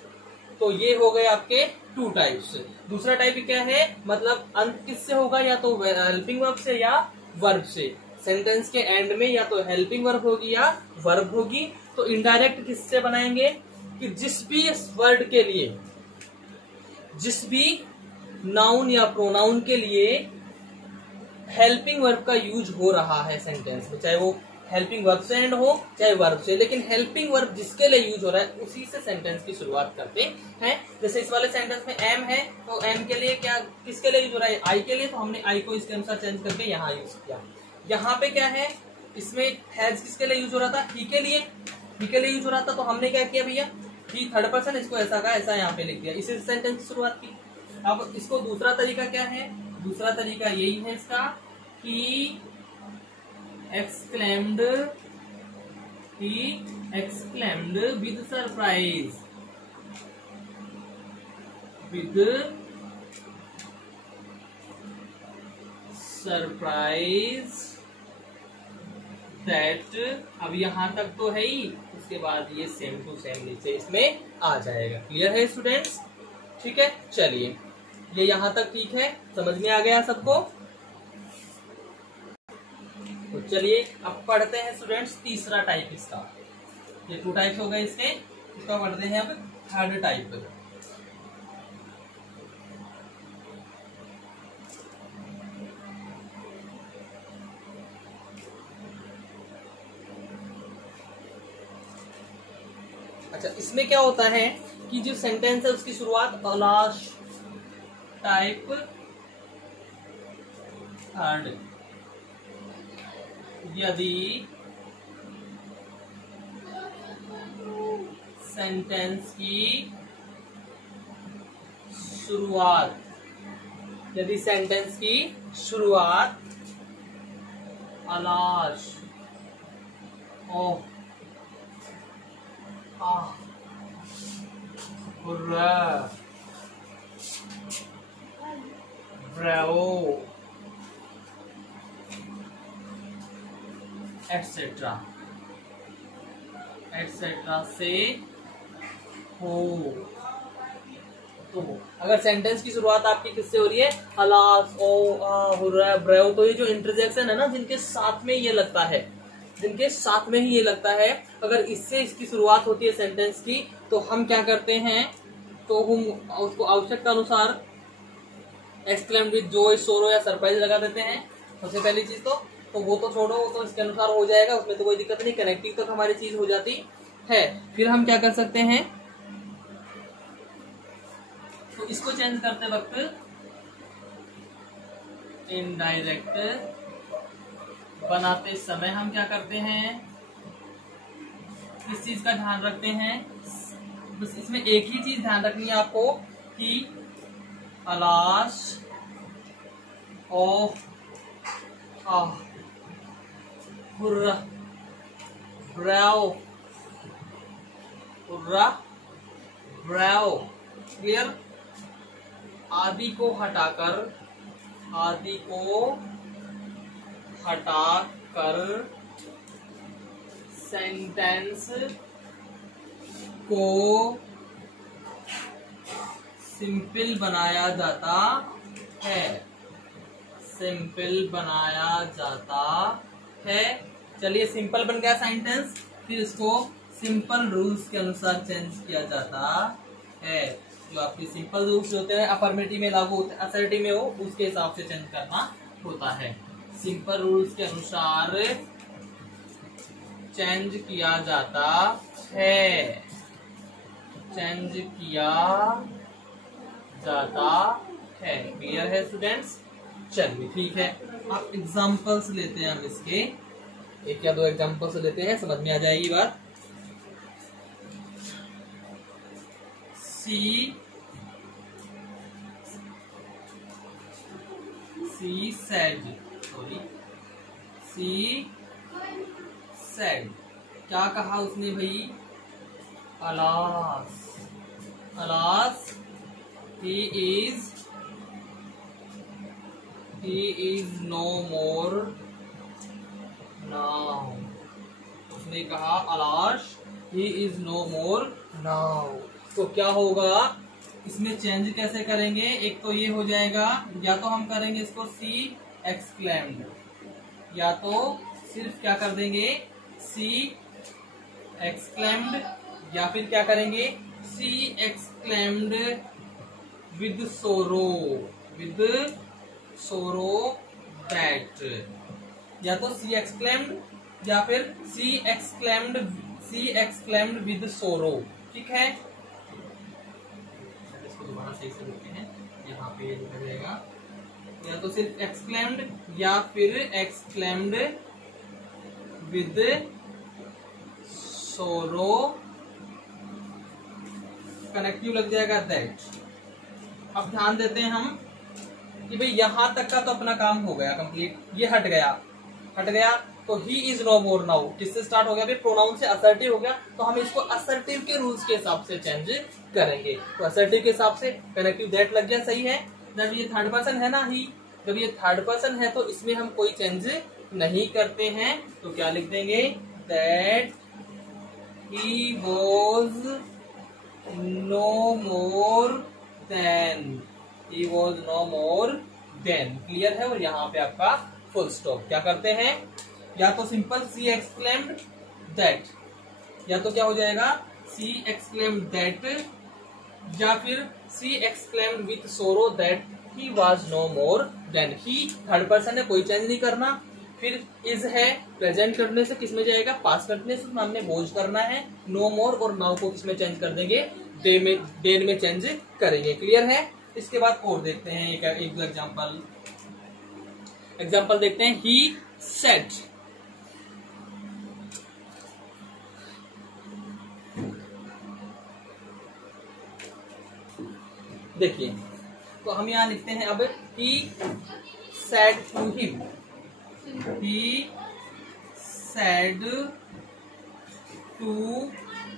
तो ये हो गए आपके 2 टाइप्स। दूसरा टाइप क्या है, मतलब अंत किससे होगा, या तो हेल्पिंग वर्ब से या वर्ब से। सेंटेंस के एंड में या तो हेल्पिंग वर्ब होगी या वर्ब होगी। तो इनडायरेक्ट किससे बनाएंगे, कि जिस भी वर्ड के लिए, जिस भी नाउन या प्रोनाउन के लिए हेल्पिंग वर्ब का यूज हो रहा है सेंटेंस में, चाहे वो हेल्पिंग वर्ब से एंड हो चाहे वर्ब से, लेकिन हेल्पिंग वर्ब जिसके लिए यूज हो रहा है उसी से सेंटेंस की शुरुआत करते हैं। जैसे इस वाले सेंटेंस में एम है, तो एम के लिए क्या, किसके लिए यूज हो रहा है, आई के लिए, तो हमने आई को इसके अनुसार चेंज करके यहाँ यूज किया। यहाँ पे क्या है, इसमें हैज किसके लिए यूज हो रहा था, ही के लिए, ही के लिए यूज हो रहा था, तो हमने क्या किया भैया, ही थर्ड पर्सन, इसको ऐसा का ऐसा यहाँ पे लिख दिया, इसी सेंटेंस की शुरुआत की। अब इसको दूसरा तरीका क्या है, दूसरा तरीका यही है इसका कि exclaimed with surprise, with surprise that. अब यहां तक तो है ही, उसके बाद ये सेम टू सेम नीचे इसमें आ जाएगा। क्लियर है स्टूडेंट्स? ठीक है, चलिए ये यहां तक ठीक है, समझ में आ गया सबको? तो चलिए अब पढ़ते हैं स्टूडेंट्स तीसरा टाइप इसका। ये 2 टाइप्स हो गए इसका पढ़ते हैं अब थर्ड टाइप। अच्छा, इसमें क्या होता है कि जो सेंटेंस है उसकी शुरुआत अलाश टाइप थर्ड, यदि सेंटेंस की शुरुआत अलाश ऑफ ब्रेवो एटसेट्रा से हो। तो अगर सेंटेंस की शुरुआत आपकी किससे हो रही है, अलास, ओ, आ, हुर्रा, ब्रेवो, तो ये जो इंटरजेक्शन है ना, जिनके साथ में ये लगता है, अगर इससे इसकी शुरुआत होती है सेंटेंस की, तो हम क्या करते हैं, तो हम उसको आवश्यकता अनुसार एक्सक्लेम्ड विद जॉय, सोरो या सरप्राइज लगा देते हैं। सबसे पहली चीज तो वो तो छोड़ो, वो तो इसके अनुसार हो जाएगा, उसमें तो कोई दिक्कत नहीं, कनेक्टिव तक हमारी चीज हो जाती है। फिर हम क्या कर सकते हैं, तो इसको चेंज करते वक्त इनडायरेक्ट बनाते समय हम क्या करते हैं, किस चीज का ध्यान रखते हैं, बस इसमें एक ही चीज ध्यान रखनी है आपको कि अलाश ऑफ हुर्रा, ब्रेवो, क्लियर? आदि को हटाकर सेंटेंस को सिंपल बनाया जाता है। चलिए सिंपल बन गया सेंटेंस, फिर इसको सिंपल रूल्स के अनुसार चेंज किया जाता है। जो आपके सिंपल रूल्स होते हैं अफर्मेटिव में लागू होते हैं, असर्टिव में हो उसके हिसाब से चेंज करना होता है। सिंपल रूल्स के अनुसार चेंज किया जाता है, क्लियर है स्टूडेंट्स? चलिए ठीक है, आप एग्जांपल्स लेते हैं, हम इसके 1 या 2 एग्जांपल्स लेते हैं, समझ में आ जाएगी बात। सी सेड, क्या कहा उसने भाई, alas, he is no more now। उसने कहा अलाश he is no more now। तो क्या होगा, इसमें चेंज कैसे करेंगे, एक तो ये हो जाएगा, या तो हम करेंगे इसको सी एक्सक्लेम्ड, या तो सिर्फ क्या कर देंगे सी एक्सक्लेम्ड, या फिर क्या करेंगे सी एक्सक्लेम्ड विद सोरो दैट, या तो सी एक्सक्लेम्ड या फिर सी एक्सक्लेम्ड विद सोरो। ठीक है, इसको दोबारा सही से लिखते हैं, यहाँ पे लिखा जाएगा, या तो सिर्फ एक्सक्लेम्ड या फिर एक्सक्लेम्ड विद सोरो कनेक्टिव लग जाएगा दैट। अब ध्यान देते हैं हम कि भाई यहां तक का तो अपना काम हो गया कंप्लीट, ये हट गया तो he is no more now किससे स्टार्ट हो गया भाई, प्रोनाउन से असर्टिव हो गया, तो हम इसको असर्टिव के रूल्स के हिसाब से चेंज करेंगे। तो असर्टिव के हिसाब से कनेक्टिव दैट लग गया, सही है। जब ये थर्ड पर्सन है ना ही, जब ये थर्ड पर्सन है तो इसमें हम कोई चेंज नहीं करते हैं, तो क्या लिख देंगे, that he was no more than, he was no more than, clear है। और यहाँ पे आपका फुल स्टॉप। क्या करते हैं, या तो सिंपल सी एक्सक्लेम्ड दैट, या तो क्या हो जाएगा सी एक्सक्लेम्ड दैट, या फिर सी एक्सक्लेम्ड विथ सोरो that he was no more than. He third person है, कोई चेंज नहीं करना। फिर इज है, प्रेजेंट करने से किसमें जाएगा, पास करने से, हमने बोझ करना है। नो मोर और नाउ को किसमें चेंज कर देंगे, देन में चेंज करेंगे, क्लियर है। इसके बाद और देखते हैं एक एग्जाम्पल देखते हैं। ही सेड, देखिए तो हम यहां लिखते हैं अब he said to him, he said to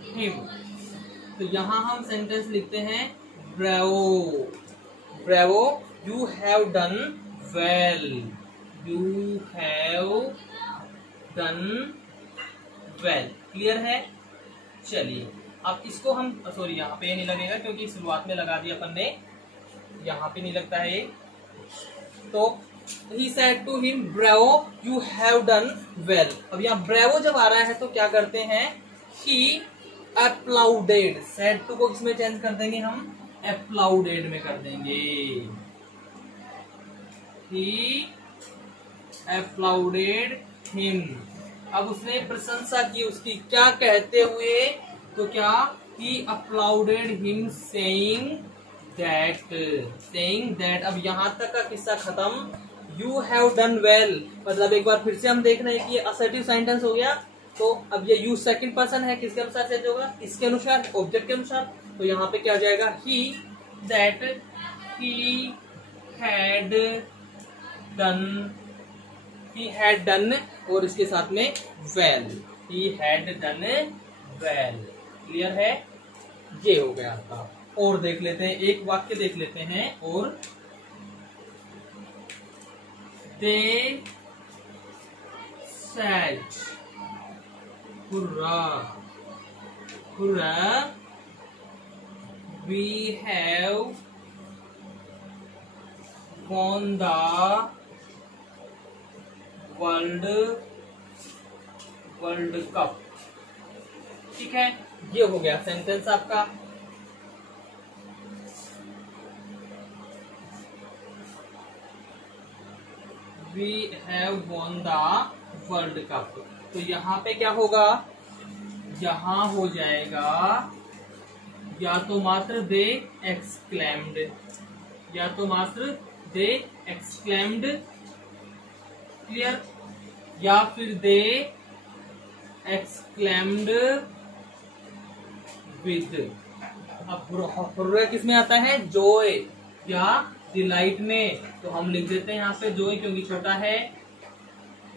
him. तो यहां हम सेंटेंस लिखते हैं bravo, bravo you have done well, you have done well, clear है। चलिए अब इसको हम, सॉरी यहाँ पे नहीं लगेगा क्योंकि शुरुआत में लगा दिया अपन ने, यहाँ पे नहीं लगता है ये। तो he said to him bravo you have done well। अब यहाँ bravo जब आ रहा है तो क्या करते हैं, he applauded, said to को किसमें चेंज कर देंगे हम, applauded में कर देंगे, he applauded him। अब उसने प्रशंसा की उसकी, क्या कहते हुए, तो क्या he applauded him saying that। अब यहां तक का किस्सा खत्म। You have done well मतलब एक बार फिर से हम देख रहे हैं कि ये असर्टिव सेंटेंस हो गया। तो अब ये you सेकंड पर्सन है, किसके अनुसार चेंज होगा, इसके अनुसार, ऑब्जेक्ट के अनुसार। तो यहाँ पे क्या हो जाएगा, he that he had done और इसके साथ में well, he had done well, clear है। ये हो गया आपका। और देख लेते हैं, एक वाक्य देख लेते हैं। और they said hurrah, hurrah, we have won the world cup. ठीक है, ये हो गया सेंटेंस आपका। We have won the world cup. तो यहाँ पे क्या होगा, यहाँ हो जाएगा या तो मात्र दे एक्सक्लेम्ड, या तो मात्र दे एक्सक्लेम्ड, क्लियर, या फिर दे एक्सक्लेम्ड विद। अब हुर्रा किस में आता है, जॉय या डिलाइट में, तो हम लिख देते हैं यहाँ पे जॉय क्योंकि छोटा है,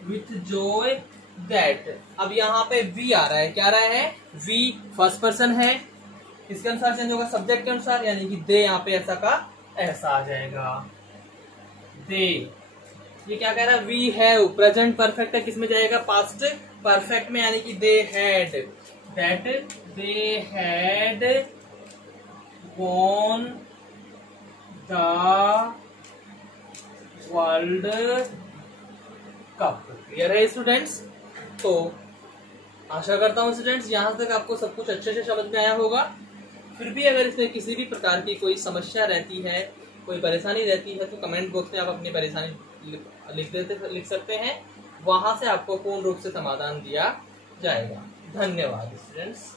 विथ जॉय दैट। अब यहाँ पे वी आ रहा है, क्या आ रहा है, वी फर्स्ट पर्सन है, किसके अनुसार चेंज होगा, सब्जेक्ट के अनुसार, यानी कि दे यहाँ पे ऐसा का ऐसा आ जाएगा, दे। ये क्या कह रहा है, वी हैव, प्रेजेंट परफेक्ट है, किसमें जाएगा, पास्ट परफेक्ट में, यानी कि they had, that they had won the world cup. Clear है स्टूडेंट्स। तो आशा करता हूँ स्टूडेंट्स यहाँ तक आपको सब कुछ अच्छे से समझ में आया होगा। फिर भी अगर इसमें किसी भी प्रकार की कोई समस्या रहती है, कोई परेशानी रहती है, तो कमेंट बॉक्स में आप अपनी परेशानी लिख सकते हैं, वहां से आपको पूर्ण रूप से समाधान दिया जाएगा। धन्यवाद स्टूडेंट्स।